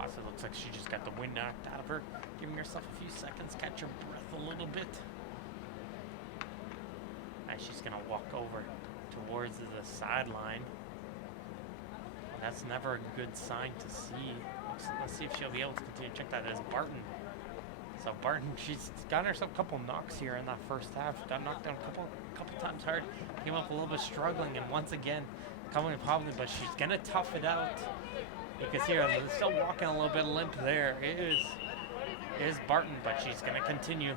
Also looks like she just got the wind knocked out of her, giving herself a few seconds, catch her breath a little bit. And she's gonna walk over towards the sideline. That's never a good sign to see. Let's see if she'll be able to continue to check that. As Barton. So Barton, she's gotten herself a couple knocks here in that first half. Got knocked down a couple times hard. Came up a little bit struggling, and once again coming probably, but she's gonna tough it out. You can see her still walking a little bit limp there. It is Barton, but she's gonna continue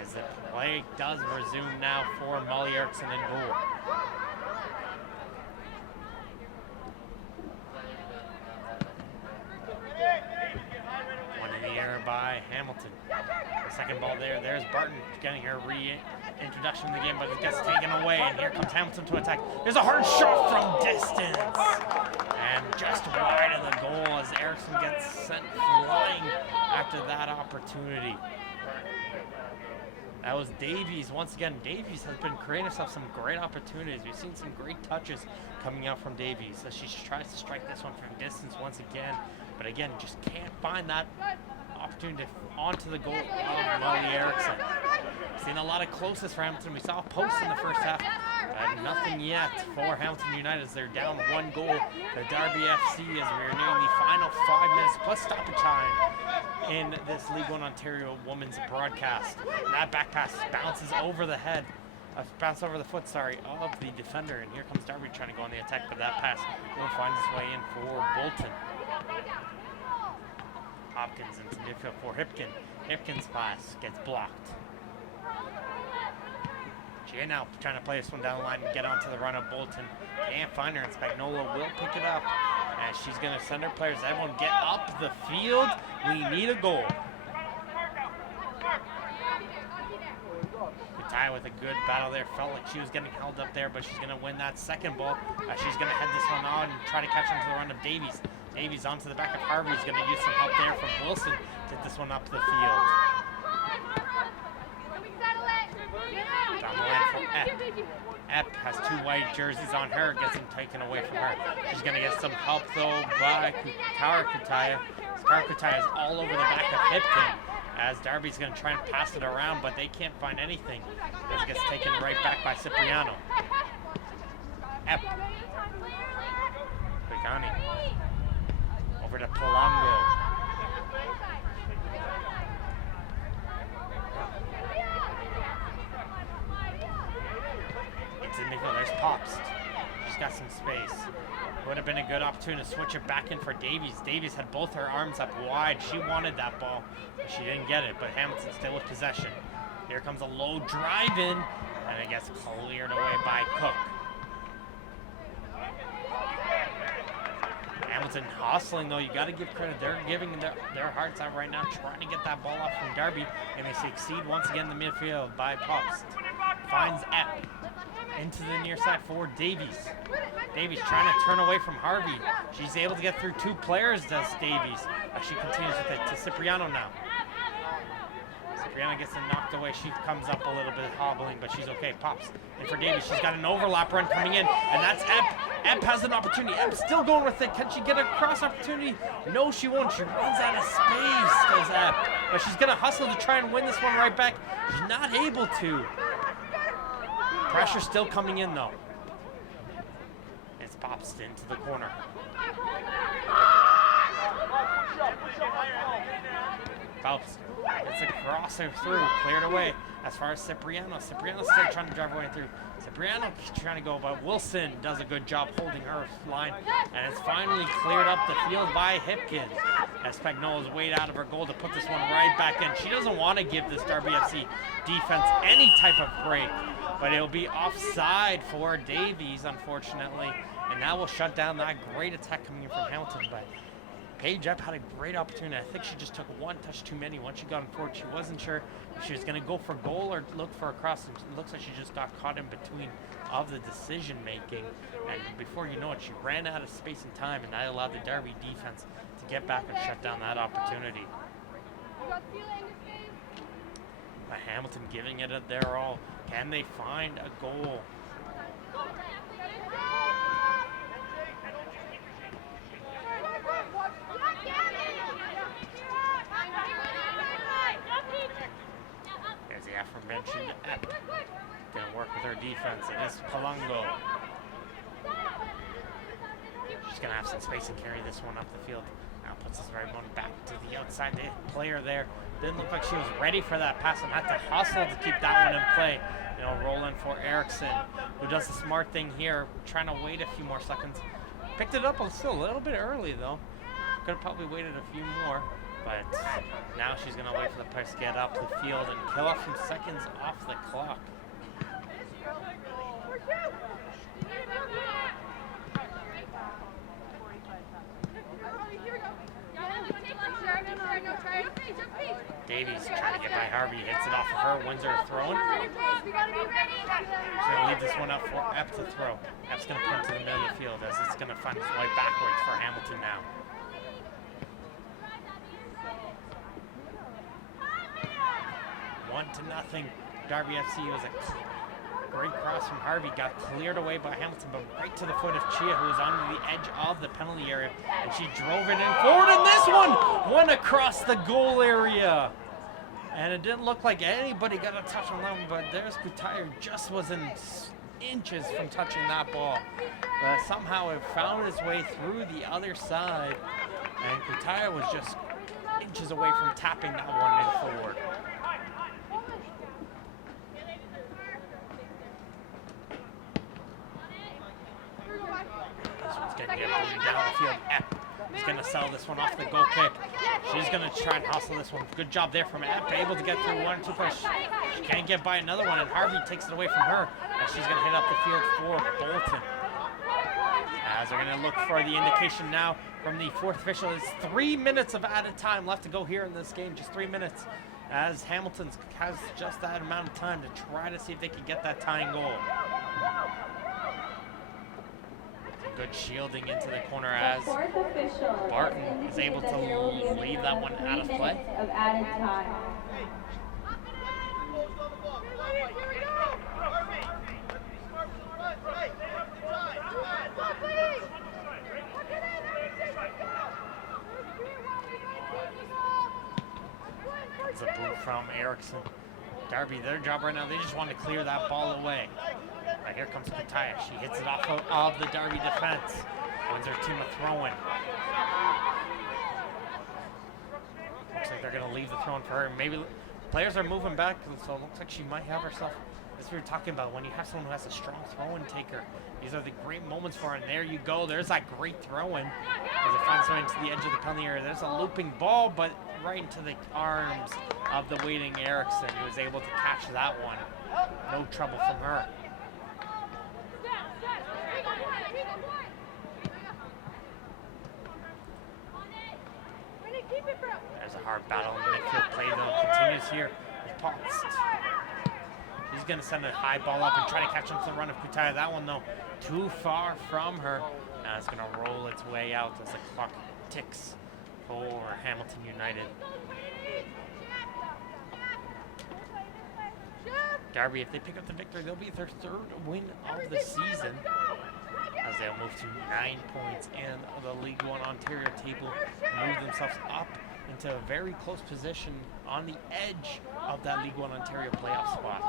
as the play does resume now for Molly Erickson in goal. by Hamilton. The second ball there. There's Barton getting her reintroduction in the game, but it gets taken away, and here comes Hamilton to attack. There's a hard shot from distance, and just wide of the goal as Erickson gets sent flying after that opportunity. That was Davies. Once again, Davies has been creating herself some great opportunities. We've seen some great touches coming out from Davies as she tries to strike this one from distance once again. But again, just can't find that opportunity onto the goal of Molly Erickson. Seen a lot of closest for Hamilton. We saw a post in the first half, but nothing yet for Hamilton United as they're down 1 goal to Darby FC as we're nearing the final 5 minutes plus stoppage time in this League One Ontario women's broadcast. And that back pass bounces over the head, bounces over the foot, of the defender. And here comes Darby trying to go on the attack, but that pass will find its way in for Bolton. Hopkins into midfield for Hipkin. Hipkin's pass gets blocked. Gia now trying to play this one down the line and get onto the run of Bolton. Can't find her, and Spagnola will pick it up. And she's going to send her players. Everyone get up the field. We need a goal. Kutai with a good battle there. Felt like she was getting held up there, but she's going to win that second ball. She's going to head this one on and try to catch onto the run of Davies. Davies onto the back of Harvey. He's going to use some help there from Wilson to get this one up the field. Down the line from Epp. Epp has 2 white jerseys on her, gets them taken away from her. She's going to get some help though by Kara Kutaya. Kara Kutaya is all over the back of Hipkin as Darby's going to try and pass it around, but they can't find anything. As it gets taken right back by Cipriano. Epp. Pagani. Over to Palongo. Into the midfield, there's Pops. She's got some space. Would have been a good opportunity to switch it back in for Davies. Davies had both her arms up wide. She wanted that ball, but she didn't get it. But Hamilton still with possession. Here comes a low drive in, and it gets cleared away by Cook. Hamilton hustling though, you got to give credit. They're giving their hearts out right now, trying to get that ball off from Darby, and they succeed once again in the midfield by Pops. Finds Epp into the near side for Davies. Davies trying to turn away from Harvey. She's able to get through 2 players, does Davies. She continues with it to Cipriano now. Cipriano gets it knocked away. She comes up a little bit hobbling, but she's okay. Pops in for Davies. She's got an overlap run coming in, and that's Epp. Epp has an opportunity. Epp still going with it. Can she get a cross opportunity? No, she won't. She runs out of space, does Epp. But she's going to hustle to try and win this one right back. She's not able to. Pressure still coming in, though. It's Pops into the corner. Pops gets a crosser through, cleared away as far as Cipriano. Cipriano's still trying to drive her way through. Cipriano trying to go, but Wilson does a good job holding her line. And it's finally cleared up the field by Hipkins as Spagnola's weighed out of her goal to put this one right back in. She doesn't want to give this Darby FC defense any type of break, but it'll be offside for Davies, unfortunately. And that will shut down that great attack coming in from Hamilton. But Paige Epp had a great opportunity. I think she just took 1 touch too many. Once she got in forward, she wasn't sure if she was going to go for goal or look for a cross. And it looks like she just got caught in between of the decision making. And before you know it, she ran out of space and time, and that allowed the Darby defense to get back and shut down that opportunity. But Hamilton giving it their all. Can they find a goal? There's the aforementioned Epp. Gonna work with her defense. It is Palongo. She's gonna have some space and carry this one up the field. Now puts this right one back to the outside. The player there didn't look like she was ready for that pass and had to hustle to keep that one in play. You know, rolling for Erickson, who does the smart thing here, trying to wait a few more seconds. Picked it up still a little bit early though. Could have probably waited a few more, but now she's gonna wait for the players to get up the field and kill off some seconds off the clock. Davies trying to get by Harvey, hits it off of her, wins her throwing. She's going to leave this one up for Epp to throw. Epp's going to put it to the middle of the field as it's going to find its way backwards for Hamilton now. One to nothing. Darby FC was a great cross from Harvey, got cleared away by Hamilton, but right to the foot of Chia, who was on the edge of the penalty area, and she drove it in forward, and this one across the goal area. And it didn't look like anybody got a touch on that one, but there's Kutaya, just was in inches from touching that ball. But somehow it found its way through the other side, and Kutaya was just inches away from tapping that one in forward. Getting it down the field. Epp is going to sell this one off the goal kick. She's going to try and hustle this one. Good job there from Epp, able to get through 1 or 2 players. She can't get by another one, and Harvey takes it away from her, and she's going to hit up the field for Bolton. As they're going to look for the indication now from the fourth official. It's 3 minutes of added time left to go here in this game, just 3 minutes, as Hamilton has just that amount of time to try to see if they can get that tying goal. Good shielding into the corner as Barton is able to leave that one out of play. It's a boot from Erickson. Darby, their job right now, they just want to clear that ball away. Right, here comes Kutaya. She hits it off of the Darby defense. Wins her team a throw-in. Looks like they're going to leave the throw-in for her. Maybe players are moving back, so it looks like she might have herself. As we were talking about, when you have someone who has a strong throw-in taker, these are the great moments for her. And there you go. There's that great throw-in. As it finds its way into the edge of the penalty area. There's a looping ball, but right into the arms of the waiting Erickson, who was able to catch that one. No trouble from her. There's a hard battle in the midfield play, though. Continues here with Potts. He's going to send a high ball up and try to catch him to the run of Kutaya. That one, though, too far from her. Now it's going to roll its way out as the clock ticks for Hamilton United. Darby, if they pick up the victory, they'll be their 3rd win of the season, as they'll move to 9 points in the League One Ontario table, move themselves up into a very close position on the edge of that League One Ontario playoff spot.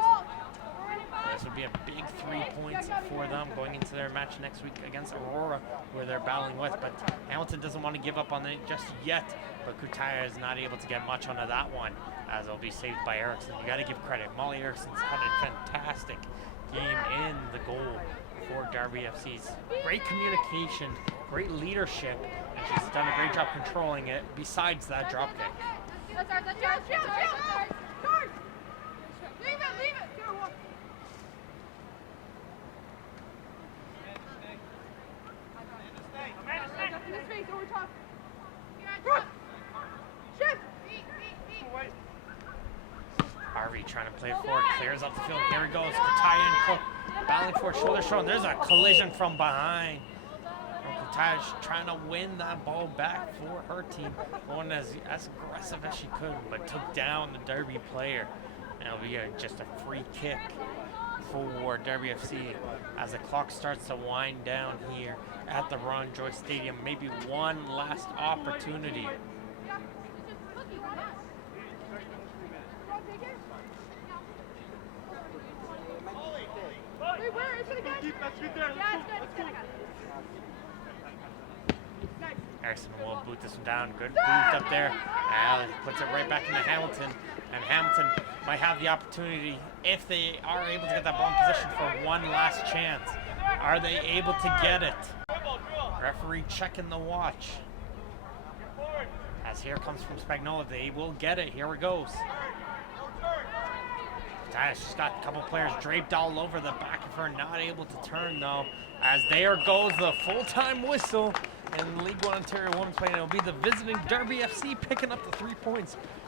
This would be a big 3 points for them going into their match next week against Aurora, where they're battling with. But Hamilton doesn't want to give up on it just yet, but Kutaya is not able to get much onto that one, as it'll be saved by Erickson. You got to give credit. Molly Erickson's had a fantastic game in the goal for Darby FC's. Great communication, great leadership, and she's done a great job controlling it besides that drop kick. That's ours. Leave it. Harvey trying to play it forward, clears up the field. Here he goes. Kutaya and Cook battling for shoulder throw. And there's a collision from behind. Kutaya's trying to win that ball back for her team. Going as aggressive as she could, but took down the Darby player. And it'll be just a free kick for Darby FC as the clock starts to wind down here at the Ron Joyce Stadium. Maybe one last opportunity. Erickson will boot this one down. Good boot up there. And puts it right back into Hamilton. And Hamilton might have the opportunity, if they are able to get that ball in position, for one last chance. Are they able to get it? Referee checking the watch. As here comes from Spagnola. They will get it. Here it goes. She's got a couple players draped all over the back of her, not able to turn though. As there goes the full-time whistle in League One Ontario Women's Play, and it'll be the visiting Darby FC picking up the 3 points